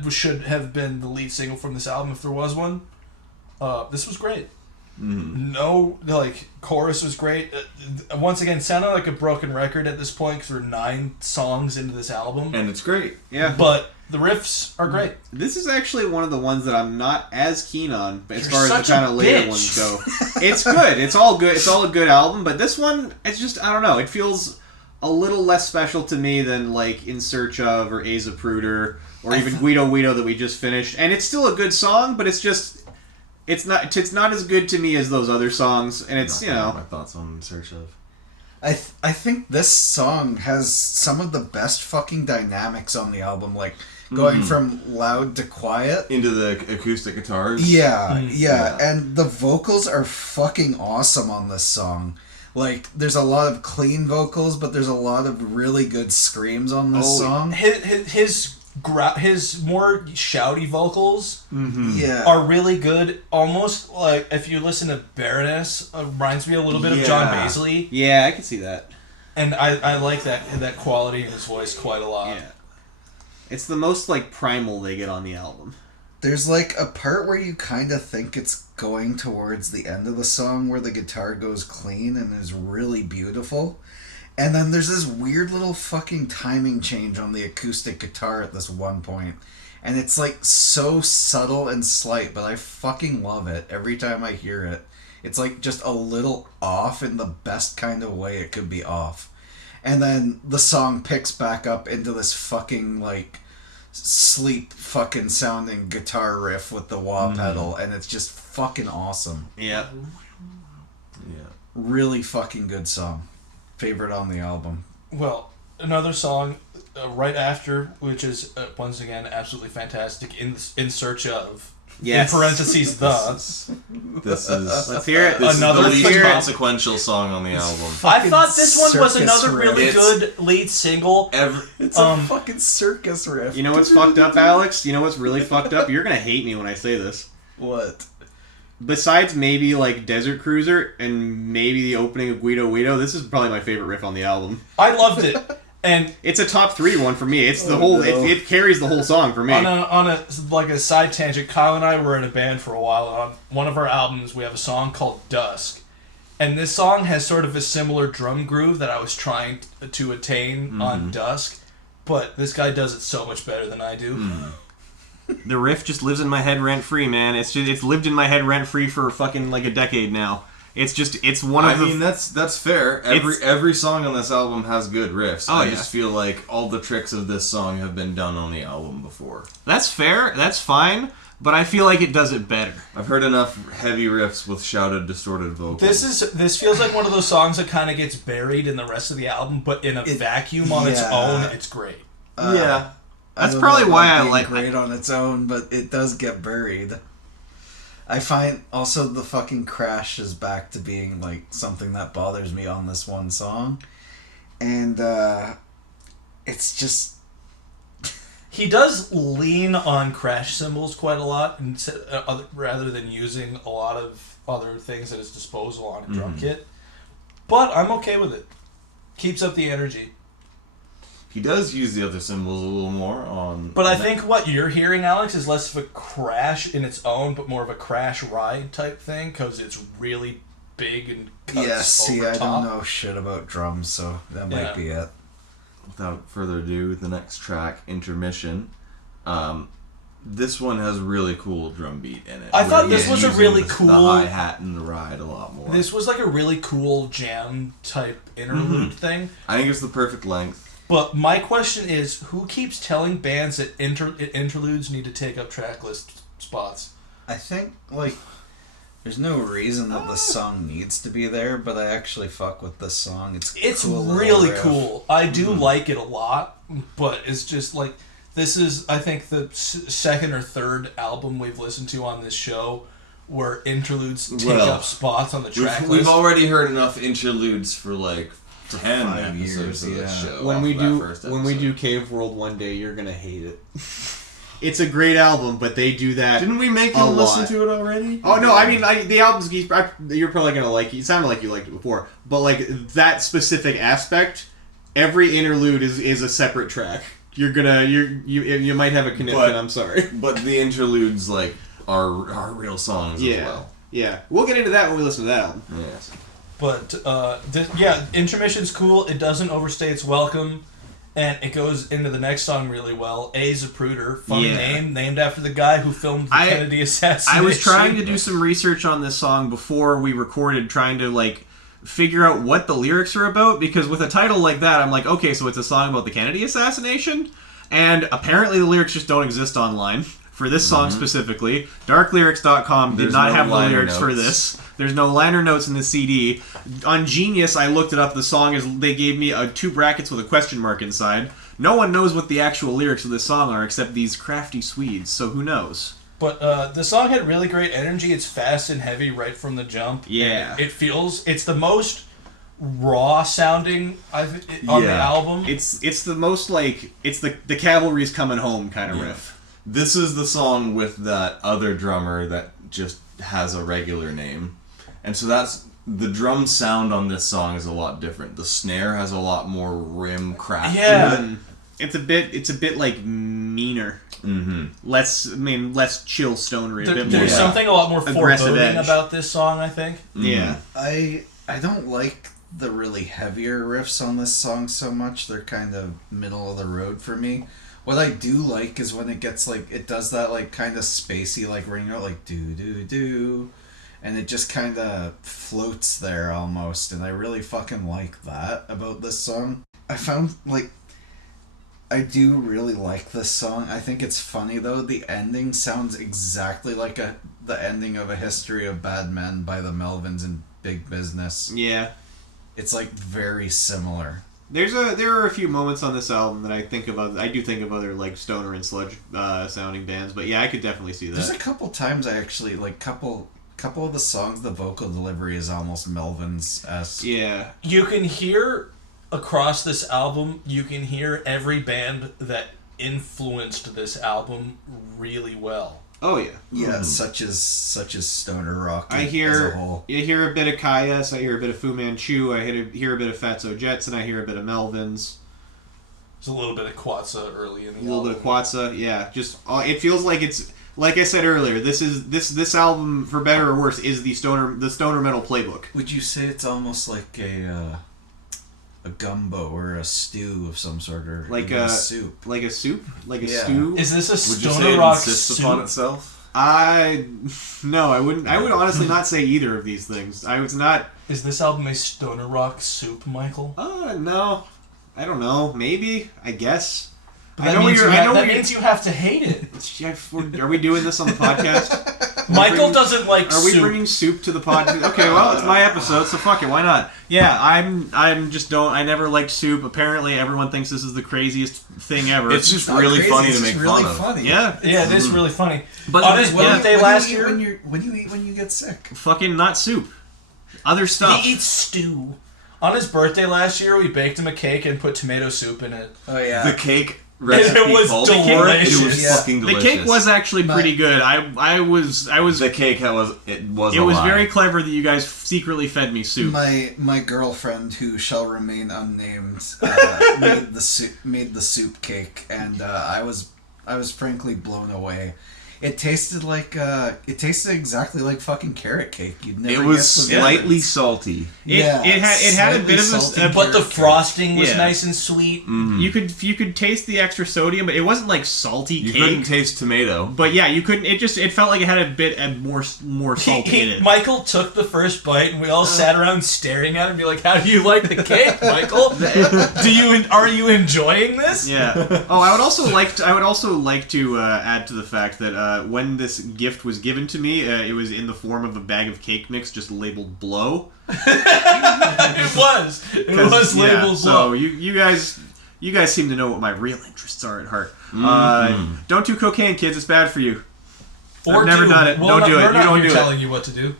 should have been the lead single from this album if there was one. This was great. No, like, chorus was great. Once again, sounded like a broken record at this point because we're 9 songs into this album. And it's great. Yeah. But the riffs are great. This is actually one of the ones that I'm not as keen on as You're far as the such a kind of later bitch. ones go. It's good. It's all good. It's all a good album, but this one, it's just, I don't know. It feels a little less special to me than like In Search Of or Aza Pruder or even Guido Guido that we just finished. And it's still a good song, but it's just it's not as good to me as those other songs. And it's, you know, my thoughts on In Search Of. I think this song has some of the best fucking dynamics on the album, like going from loud to quiet. Into the acoustic guitars. Yeah, and the vocals are fucking awesome on this song. Like, there's a lot of clean vocals, but there's a lot of really good screams on this song. His more shouty vocals are really good. Almost like if you listen to Baroness, reminds me a little bit of John Baisley. Yeah, I can see that. And I like that quality in his voice quite a lot. Yeah. It's the most like primal they get on the album. There's like a part where you kind of think it's going towards the end of the song where the guitar goes clean and is really beautiful. And then there's this weird little fucking timing change on the acoustic guitar at this one point. And it's like so subtle and slight, but I fucking love it every time I hear it. It's like just a little off in the best kind of way it could be off. And then the song picks back up into this fucking like sleep fucking sounding guitar riff with the wah pedal, and it's just fucking awesome. Yeah. Yeah. Really fucking good song. Favorite on the album. Well, another song right after, which is once again absolutely fantastic. In Search Of. Yes. In parentheses, This is Let's hear it. this Another is the least thing- consequential song on the album. I thought this one was circus another really riff. good lead single. It's a fucking circus riff. You know what's fucked up, Alex? You know what's really fucked up? You're gonna hate me when I say this. What? Besides maybe like Desert Cruiser and maybe the opening of Guido Guido, this is probably my favorite riff on the album. I loved it. And It's a top 3 one for me. It's the whole. no. It carries the whole song for me. on a side tangent, Kyle and I were in a band for a while. On one of our albums, we have a song called Dusk, and this song has sort of a similar drum groove that I was trying to attain on Dusk, but this guy does it so much better than I do. The riff just lives in my head rent free, man. It's lived in my head rent free for fucking like a decade now. It's one of the. I mean, that's fair. Every song on this album has good riffs. I just feel like all the tricks of this song have been done on the album before. That's fair. That's fine. But I feel like it does it better. I've heard enough heavy riffs with shouted, distorted vocals. This feels like one of those songs that kind of gets buried in the rest of the album, but in a vacuum on its own, it's great. Yeah. I That's don't probably know why about I being like great on its own, but it does get buried. I find also the fucking crash is back to being like something that bothers me on this one song, and it's just He does lean on crash cymbals quite a lot, rather than using a lot of other things at his disposal on a drum kit. But I'm okay with it. Keeps up the energy. He does use the other cymbals a little more on... But I think what you're hearing, Alex, is less of a crash in its own, but more of a crash ride type thing, because it's really big and cuts over I top. don't know shit about drums, so that might be it. Without further ado, the next track, Intermission. This one has really cool drum beat in it. I thought this was a using really the cool... hi-hat and the ride a lot more. This was like a really cool jam type interlude thing. I think it's the perfect length. But my question is, who keeps telling bands that interludes need to take up track list spots? I think like there's no reason that this song needs to be there, but I actually fuck with this song. It's cool really riff. cool. I do like it a lot, but it's just like this is I think the second or third album we've listened to on this show where interludes take up spots on the track list. We've already heard enough interludes for like 10 5 episodes years, of this yeah. show. When we do Cave World one day, you're gonna hate it. It's a great album, but they do that. Didn't we make a you listen lot. to it already? Oh no, I mean the album's you're probably gonna like it. It sounded like you liked it before, but like that specific aspect, every interlude is a separate track. You might have a connection. But- I'm sorry. But the interludes like are real songs as well. Yeah, we'll get into that when we listen to that album. Yes. But, intermission's cool. It doesn't overstay its welcome. And it goes into the next song really well. A Zapruder, funny name, named after the guy who filmed the Kennedy assassination. I was trying to do some research on this song before we recorded, trying to, like, figure out what the lyrics are about, because with a title like that, I'm like, okay, so it's a song about the Kennedy assassination? And apparently the lyrics just don't exist online. For this song specifically, darklyrics.com did not have the lyrics for this. There's no liner notes in the CD. On Genius, I looked it up. The song is, they gave me 2 brackets with a question mark inside. No one knows what the actual lyrics of this song are except these crafty Swedes, so who knows? But the song had really great energy. It's fast and heavy right from the jump. Yeah. It's the most raw sounding on the album. It's the most like, it's the cavalry's coming home kind of riff. This is the song with that other drummer that just has a regular name. And so that's... The drum sound on this song is a lot different. The snare has a lot more rim craft to it. It's a bit like meaner. Mm-hmm. Less chill stonery. There's something a lot more aggressive foreboding edge about this song, I think. Yeah. I don't like the really heavier riffs on this song so much. They're kind of middle of the road for me. What I do like is when it gets like, it does that like kind of spacey like ring out, like do do do, and it just kind of floats there almost, and I really fucking like that about this song. I found like, I do really like this song. I think it's funny though. The ending sounds exactly like the ending of A History of Bad Men by the Melvins in Big Business. Yeah. It's like very similar. There are a few moments on this album that I think of. I do think of other like stoner and sludge sounding bands, but yeah, I could definitely see that. There's a couple times I actually like couple of the songs. The vocal delivery is almost Melvins-esque. Yeah, you can hear across this album. You can hear every band that influenced this album really well. Oh yeah, yeah, such as stoner rock. I hear a bit of Kayas, I hear a bit of Fu Manchu, I hear a bit of Fatso Jets, and I hear a bit of Melvins. There's a little bit of Quatsa early in the album. A little bit of Quatsa, yeah. Just it feels like it's, like I said earlier. This album, for better or worse, is the stoner metal playbook. Would you say it's almost like a gumbo or a stew of some sort, or like a soup? Like a soup? Like a stew? Is this a Would you say stoner it rock insists soup? upon itself? No, I wouldn't. I would honestly not say either of these things. I was not. Is this album a stoner rock soup, Michael? No. I don't know. Maybe. I guess. But that means you have to hate it. Are we doing this on the podcast? Michael doesn't like soup. Are we bringing soup to the podcast? Okay, well, it's my episode, so fuck it. Why not? Yeah, I never liked soup. Apparently, everyone thinks this is the craziest thing ever. It's just really funny to make fun of. Funny. Yeah. Yeah, it is really funny. But on his birthday last year... What do you eat when you get sick? Fucking not soup. Other stuff. He eats stew. On his birthday last year, we baked him a cake and put tomato soup in it. Oh, yeah. The cake recipe it was called delicious. It was fucking delicious. The cake was actually pretty good. I was. The cake was. It was very clever that you guys secretly fed me soup. My girlfriend, who shall remain unnamed, made the soup cake, and I was frankly blown away. It tasted exactly like fucking carrot cake. You'd never. It was guess the slightly difference. salty. It had a bit of a but the frosting was nice and sweet. Mm-hmm. You could taste the extra sodium, but it wasn't like salty You cake. couldn't taste tomato. But yeah, you couldn't. It felt like it had a bit more salt in it. Michael took the first bite, and we all sat around staring at him, and be like, "How do you like the cake, Michael? Are you enjoying this?" Yeah. Oh, I would also like to add to the fact that when this gift was given to me, it was in the form of a bag of cake mix, just labeled "blow." It was labeled "blow." So you guys seem to know what my real interests are at heart. Don't do cocaine, kids. It's bad for you. I've never done it. Don't do it. We're not don't do telling it. you what to do.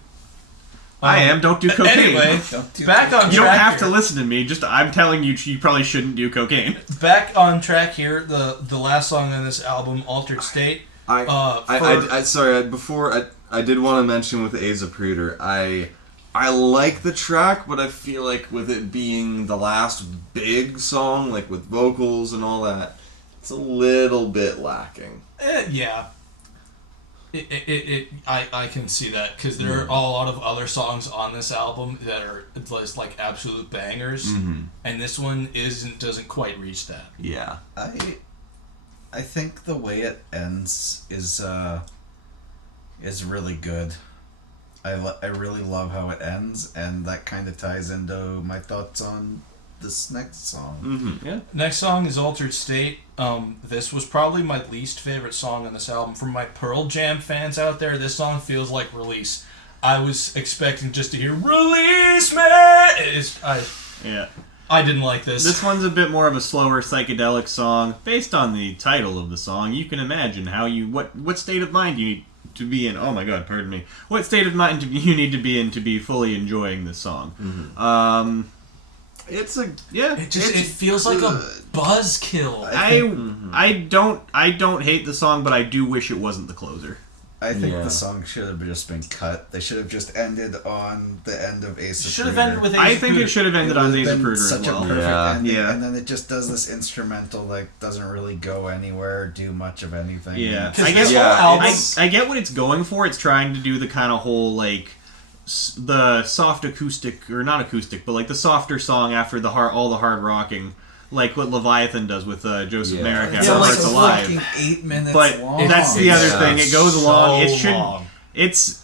I am. Don't do cocaine. Anyway, back on track. You don't have here. to listen to me. Just I'm telling you, you probably shouldn't do cocaine. Back on track here. The last song on this album, "Altered State." Sorry. Before I did want to mention with A Zapruder, I like the track, but I feel like with it being the last big song, like with vocals and all that, it's a little bit lacking. Yeah. I can see that because there are a lot of other songs on this album that are just like absolute bangers, and this one doesn't quite reach that. Yeah. I think the way it ends is really good. I really love how it ends, and that kind of ties into my thoughts on this next song. Yeah. Next song is Altered State. This was probably my least favorite song on this album. For my Pearl Jam fans out there, this song feels like Release. I was expecting just to hear Release Me. I didn't like this. This one's a bit more of a slower psychedelic song. Based on the title of the song, you can imagine how what state of mind you need to be in. Oh my god, pardon me. What state of mind you need to be in to be fully enjoying this song. It's a It feels like a buzzkill. I don't hate the song, but I do wish it wasn't the closer. I think the song should have just been cut. They should have just ended on the end of Ace of Should have ended with Ace I of think it should have ended on Ace of Pruder as such a well. perfect ending, Yeah. and then it just does this instrumental that doesn't really go anywhere, do much of anything. Yeah, Because I this guess whole album... I get what it's going for. It's trying to do the kind of whole like the soft acoustic, or not acoustic, but like the softer song after all the hard rocking, like what Leviathan does with Joseph Merrick after Hearts Alive. Fucking 8 minutes But long. that's the other thing. It goes along. It should. long. It's.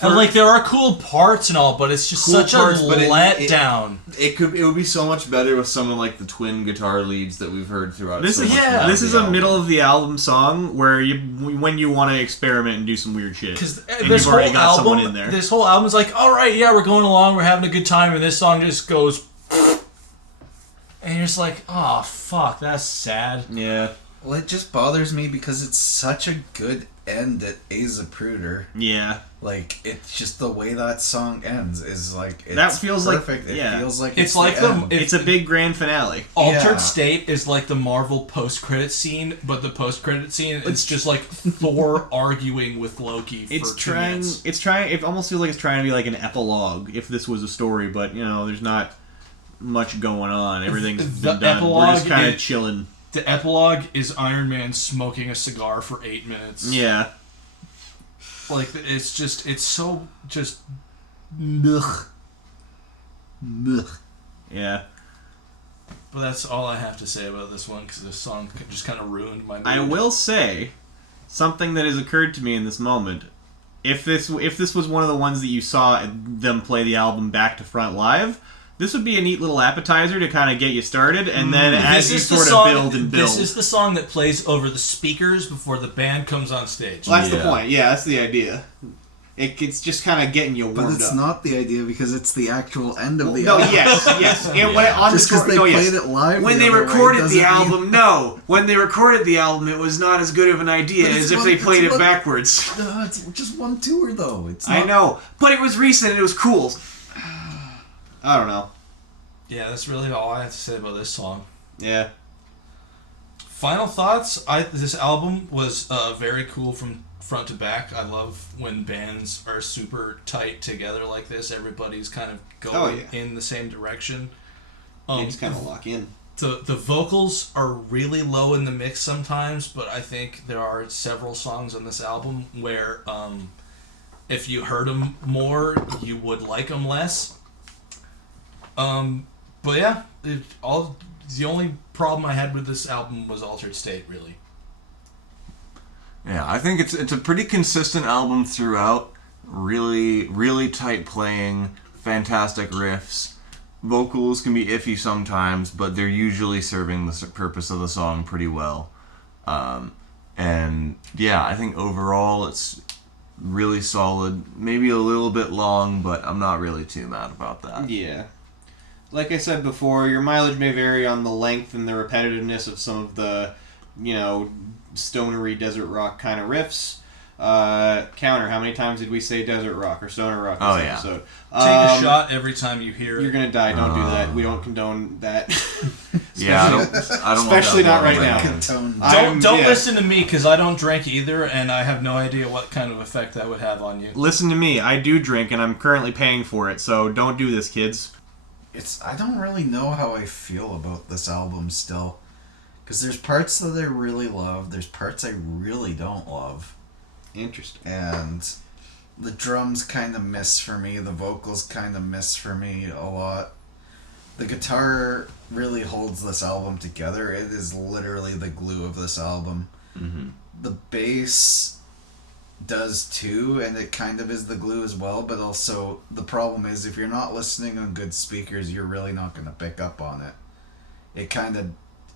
And like there are cool parts and all, but it's just such a letdown. It would be so much better with someone like the twin guitar leads that we've heard throughout. This is a middle of the album song where when you want to experiment and do some weird shit. Because this whole album, in there. This whole album's like, all right, yeah, we're going along, we're having a good time, and this song just goes, and you're just like, oh fuck, that's sad. Yeah. Well, it just bothers me because it's such a good end at Ace of Pruder. Yeah. Like, it's just the way that song ends is like, it's that feels perfect. Like, yeah. It feels like it's like it's a big grand finale. Altered State is like the Marvel post-credit scene, but the post-credit scene it's just like Thor arguing with Loki for 2 minutes. It almost feels like it's trying to be like an epilogue if this was a story, but there's not much going on. Everything's been done. We're just kind of chilling. The epilogue is Iron Man smoking a cigar for 8 minutes. Yeah. Like, it's so just... Ugh. Yeah. But that's all I have to say about this one, because this song just kind of ruined my mood. I will say, something that has occurred to me in this moment, if this was one of the ones that you saw them play the album back to front live... This would be a neat little appetizer to kind of get you started, and then as you sort of build and build. This is the song that plays over the speakers before the band comes on stage. Well, that's the point. Yeah, that's the idea. It's just kind of getting you warmed up. But it's not the idea because it's the actual end of the album. No, yes. Just because they played it live. When they recorded the album, when they recorded the album, it was not as good of an idea as if they played it backwards. No, it's just one tour though. It's I know, but it was recent and it was cool. I don't know. Yeah, that's really all I have to say about this song. Yeah. Final thoughts. This album was very cool from front to back. I love when bands are super tight together like this. Everybody's kind of going in the same direction. You just kind of lock in. The vocals are really low in the mix sometimes, but I think there are several songs on this album where if you heard them more, you would like them less. But yeah, the only problem I had with this album was Altered State, really. Yeah, I think it's a pretty consistent album throughout. Really, really tight playing, fantastic riffs. Vocals can be iffy sometimes, but they're usually serving the purpose of the song pretty well. And yeah, I think overall it's really solid. Maybe a little bit long, but I'm not really too mad about that. Yeah. Like I said before, your mileage may vary on the length and the repetitiveness of some of the, stonery desert rock kind of riffs. Counter, how many times did we say desert rock or stoner rock this episode? Take a shot every time you hear it. You're gonna die. Don't do that. We don't condone that. I don't especially not right now. Don't listen to me because I don't drink either, and I have no idea what kind of effect that would have on you. Listen to me. I do drink, and I'm currently paying for it. So don't do this, kids. I don't really know how I feel about this album still. Because there's parts that I really love, there's parts I really don't love. Interesting. And the drums kind of miss for me. The vocals kind of miss for me a lot. The guitar really holds this album together. It is literally the glue of this album. Mm-hmm. The bass does too, and it kind of is the glue as well, but also the problem is if you're not listening on good speakers, you're really not going to pick up on it.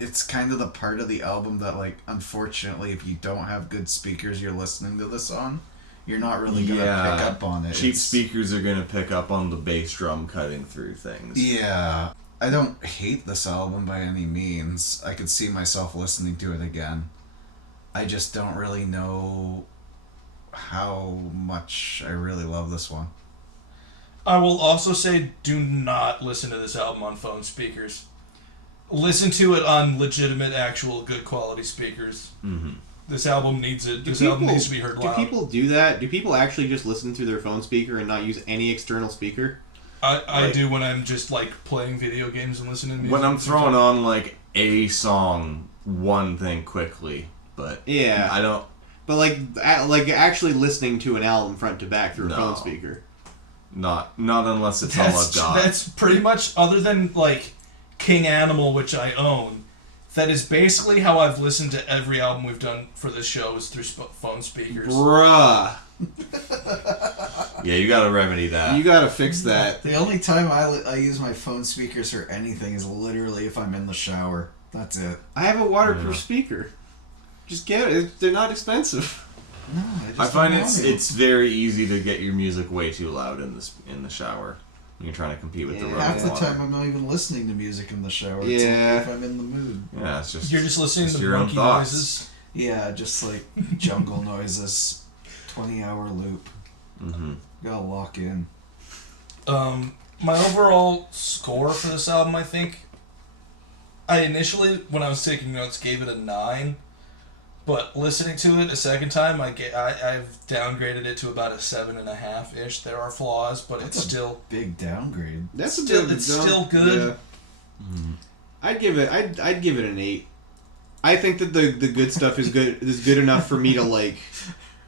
It's kind of the part of the album that, like, unfortunately, if you don't have good speakers you're listening to this on, you're not really going to pick up on it. Cheap speakers are going to pick up on the bass drum cutting through things. Yeah. I don't hate this album by any means. I could see myself listening to it again. I just don't really know how much I really love this one. I will also say, do not listen to this album on phone speakers. Listen to it on legitimate, actual, good quality speakers. Mm-hmm. This album needs it. This album needs to be heard loud. Do people do that? Do people actually just listen through their phone speaker and not use any external speaker? I do when I'm just, like, playing video games and listening to music. When I'm throwing on, like, a song, one thing quickly, but yeah, I don't. But like actually listening to an album front to back through a phone speaker. Not unless it's all I've got. That's pretty much, other than, like, King Animal, which I own, that is basically how I've listened to every album we've done for this show is through phone speakers. Bruh. Yeah, you gotta remedy that. You gotta fix that. The only time I use my phone speakers for anything is literally if I'm in the shower. That's it. I have a waterproof speaker. Just get it. They're not expensive. No, I find it's very easy to get your music way too loud in the shower. When you're trying to compete with the running half the water. time I'm not even listening to music in the shower. Yeah. It's only if I'm in the mood. Yeah, it's just You're just listening to your own monkey thoughts. noises. Yeah, just like jungle noises. 20-hour loop. Mm-hmm. Gotta lock in. My overall score for this album, I think, I initially, when I was taking notes, gave it a 9. But listening to it a second time, I've downgraded it to about a 7.5-ish. There are flaws, but That's it's still big downgrade. That's still good. Yeah. I'd give it an 8. I think that the good stuff is good enough for me to like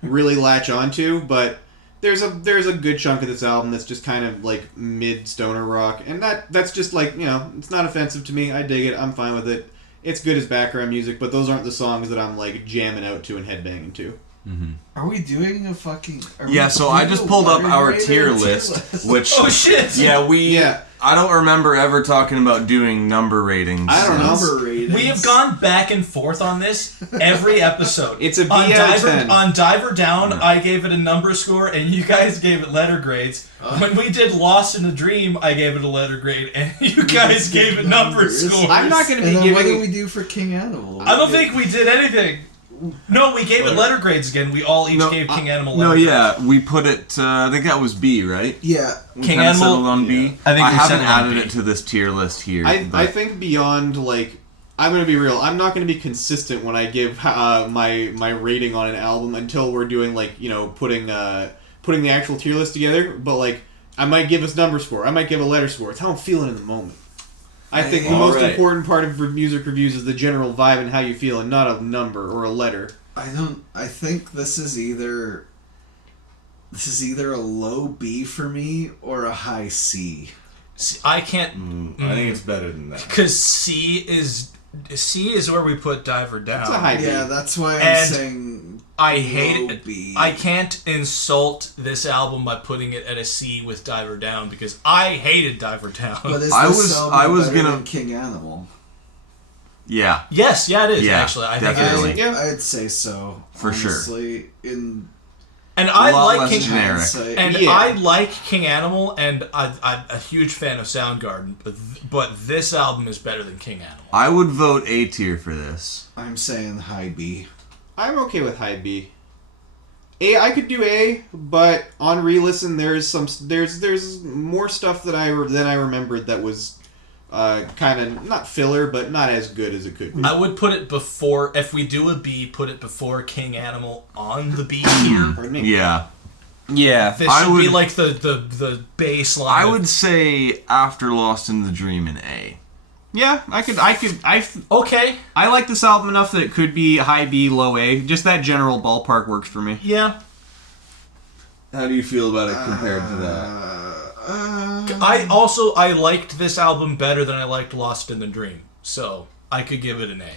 really latch onto, but there's a good chunk of this album that's just kind of like mid stoner rock, and that's just like, you know, it's not offensive to me. I dig it. I'm fine with it. It's good as background music, but those aren't the songs that I'm like jamming out to and headbanging to. Mm-hmm. Are we doing a fucking... Yeah, so I just pulled up our tier list, which... Oh, shit! Yeah, I don't remember ever talking about doing number ratings. I don't know. Number ratings. We have gone back and forth on this every episode. It's a B out of 10. On Diver Down, I gave it a number score, and you guys gave it letter grades. When we did Lost in a Dream, I gave it a letter grade, and you guys gave it number scores. I'm not going to be And then giving... what did we do for King Animal? I don't think we did anything. No, we gave it letter grades again. We all each gave King Animal letter grades. No, yeah, we put it, I think that was B, right? Yeah. We King kinda Animal? settled on B. I think we haven't settled on added B. it to this tier list here. I think beyond, like... I'm going to be real. I'm not going to be consistent when I give my rating on an album until we're doing, like, you know, putting the actual tier list together. But, like, I might give a number score. I might give a letter score. It's how I'm feeling in the moment. I think the most important part of music reviews is the general vibe and how you feel, and not a number or a letter. I think this is either a low B for me or a high C. See, I can't... I think it's better than that. Because C is where we put Diver Down. It's a high B. Yeah, that's why I'm And saying I hate low it. B. I can't insult this album by putting it at a C with Diver Down because I hated Diver Down. But is I this was- album I was better gonna- than King Animal? Yeah. Yes, yeah, it is Yeah, actually. I think it definitely. is. Yeah. I'd say so. For sure. honestly, in And I lot like less King generic. hindsight. And Yeah. I like King Animal, and I'm a huge fan of Soundgarden, but this album is better than King Animal. I would vote A tier for this. I'm saying high B. I'm okay with high B. A, I could do A, but on re-listen, there's more stuff than I remembered that was kind of not filler, but not as good as it could be. I would put it before, if we do a B, put it before King Animal on the B tier. Pardon me. Yeah. Yeah. This should be like the baseline. I would say After Lost in the Dream in A. Yeah, Okay. I like this album enough that it could be high B, low A. Just that general ballpark works for me. Yeah. How do you feel about it compared to that? I liked this album better than I liked Lost in the Dream, so I could give it an A.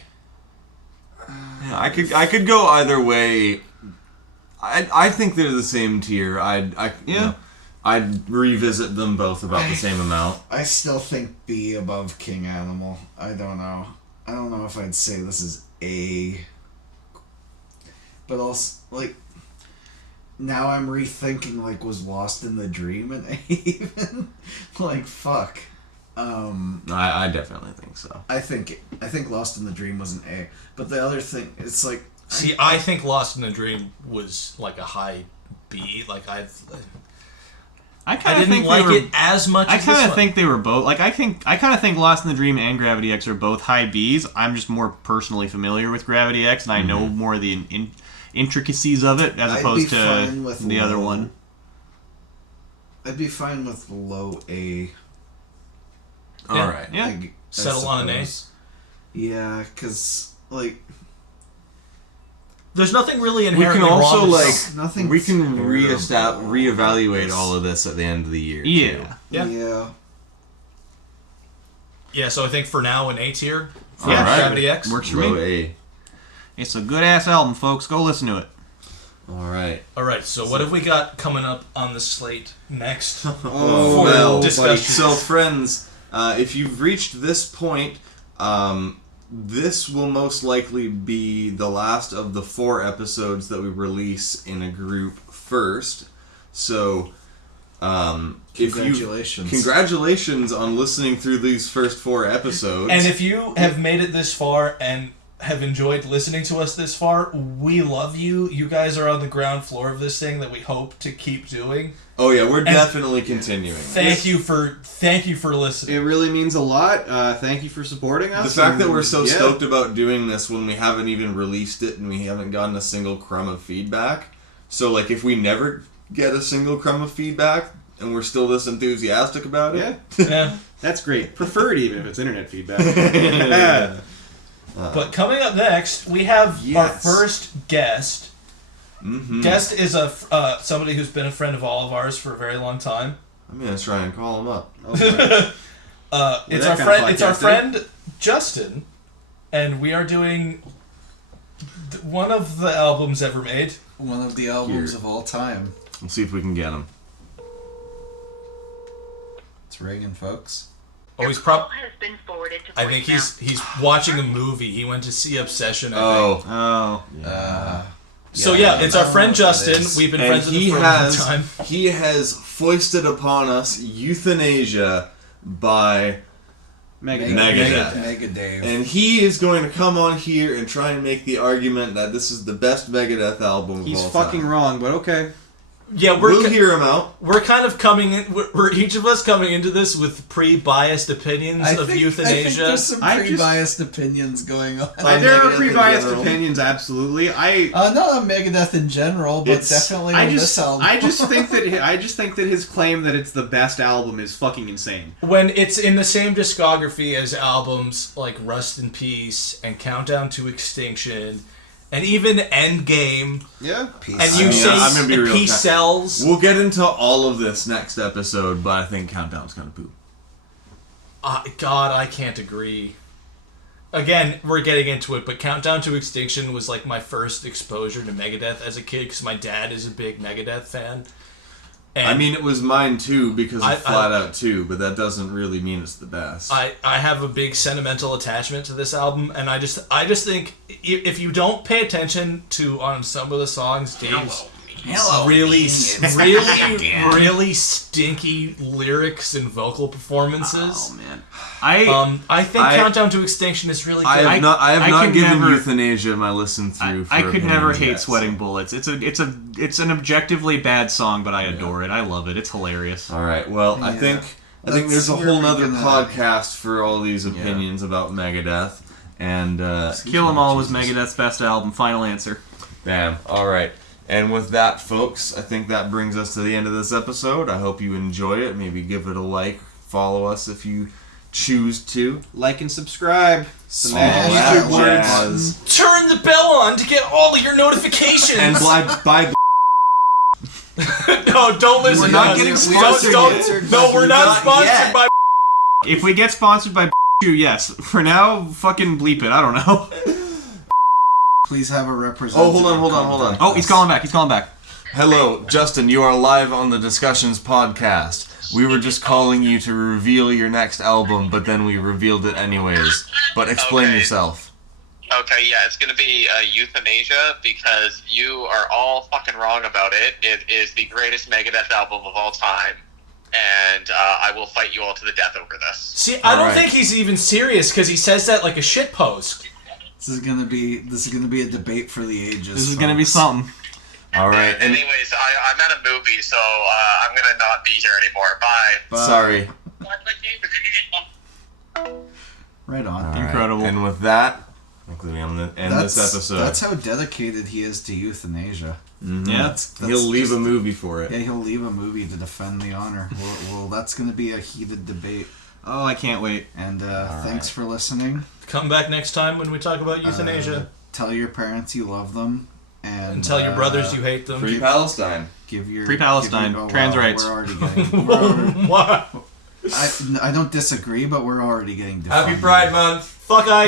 Yeah, I could go either way. I think they're the same tier. I'd revisit them both about the same amount. I still think B above King Animal. I don't know. I don't know if I'd say this is A. But also, like, now I'm rethinking, like, was Lost in the Dream an A even? Like, fuck. I definitely think so. I think Lost in the Dream was an A. But the other thing, it's like... See, I think Lost in the Dream was, like, a high B. Like, I didn't like it as much as this one. I kind of think they were both. Like, I kind of think Lost in the Dream and Gravity X are both high Bs. I'm just more personally familiar with Gravity X, and I know more of the intricacies of it as opposed to the other one. I'd be fine with low A. All right. Yeah. Settle on an A. Yeah, because, like... There's nothing really We inherently can also, wrong with like, nothing we can terrible. reevaluate all of this at the end of the year. Yeah. Yeah. Yeah, so I think for now an A tier for All right. Gravity X. Works for Low me. A. It's a good ass album, folks. Go listen to it. All right. All right, so what have we got coming up on the slate next? Oh, For well, discussions. so friends, if you've reached this point, this will most likely be the last of the 4 episodes that we release in a group first. So, congratulations on listening through these first 4 episodes. And if you have made it this far and have enjoyed listening to us this far, we love you. You guys are on the ground floor of this thing that we hope to keep doing. Oh yeah, we're definitely continuing. Thank you for listening. It really means a lot. Thank you for supporting us. The fact that we're so stoked about doing this when we haven't even released it and we haven't gotten a single crumb of feedback. So, like, if we never get a single crumb of feedback and we're still this enthusiastic about it, Yeah. That's great. Preferred even if it's internet feedback. But coming up next, we have our Yes. first guest. Mm-hmm. Guest is somebody who's been a friend of all of ours for a very long time. I'm gonna try and call him up. It's our friend Justin, and we are doing one of the albums ever made. One of the albums Here. of all time. We'll see if we can get him. It's Reagan, folks. Oh, he's has been forwarded to I think he's watching a movie. He went to see Obsession. I think. Oh. So yeah, it's our friend Justin. We've been And friends with him for a long time. he has foisted upon us euthanasia by Megadeth. Mega Dave. And he is going to come on here and try and make the argument that this is the best Megadeth album of He's all fucking time. wrong, but okay. Yeah, We'll hear him out. we're kind of coming in. We're each of us coming into this with pre-biased opinions of euthanasia. I think there's some I just- pre-biased opinions going on. There are Megadeth in pre-biased general. opinions, absolutely. Not on Megadeth in general, but definitely on this album. I just think that his claim that it's the best album is fucking insane. When it's in the same discography as albums like Rust in Peace and Countdown to Extinction, and even Endgame, Yeah. and you say I'm gonna be real Peace sells. We'll get into all of this next episode, but I think Countdown's gonna poop. God, I can't agree. Again, we're getting into it, but Countdown to Extinction was like my first exposure to Megadeth as a kid because my dad is a big Megadeth fan. And I mean, it was mine too because I- of Flat Out 2, but that doesn't really mean it's the best. I have a big sentimental attachment to this album, and I just think if you don't pay attention to on some of the songs, Dave's really stinky lyrics and vocal performances. Oh man. I think Countdown to Extinction is really good. I have I not could given never- euthanasia my listen through. I could never hate yet, Sweating so. Bullets. It's an objectively bad song, but I adore it. I love it. It's hilarious. All right. Well, I think there's a That's whole where nother we're gonna- podcast for all these opinions about Megadeth. And Kill 'Em All was Megadeth's best album. Final answer. bam. All right. And with that, folks, I think that brings us to the end of this episode. I hope you enjoy it. Maybe give it a like. Follow us if you choose to Like and subscribe. Smash magic that words. button. Turn the bell on to get all of your notifications. and buy No, don't listen. We're to not us. getting Don't- sponsored don't- No, we're not Not sponsored yet. by. If we get sponsored by yes. For now, fucking bleep it. I don't know. Please have a representative. hold on. contact Oh, he's us. calling back. He's calling back. Hello, Justin, you are live on the Discussions podcast. We were just calling you to reveal your next album, but then we revealed it anyways. But explain Okay. yourself. Okay, yeah, it's going to be Euthanasia because you are all fucking wrong about it. It is the greatest Megadeth album of all time, and I will fight you all to the death over this. See, I don't Alright. think he's even serious because he says that like a shit post. This is gonna be a debate for the ages. This is gonna be folks. something. All right, and Anyways, I'm at a movie, so I'm going to not be here anymore. Bye. Bye. sorry. Right on. All right, Incredible. And with that, I think I'm going to end this episode. That's how dedicated he is to euthanasia. Mhm. Yeah. He'll leave just- a movie for it. Yeah, he'll leave a movie to defend the honor. Well, that's going to be a heated debate. Oh, I can't wait. And All thanks right. for listening. Come back next time when we talk about euthanasia. Tell your parents you love them, and tell your brothers you hate them. Free Palestine. give your Free Palestine. give your- Trans rights. We're already getting. We're already, What? I don't disagree, but we're already getting. Happy defunded. Pride Month. Fuck ICE.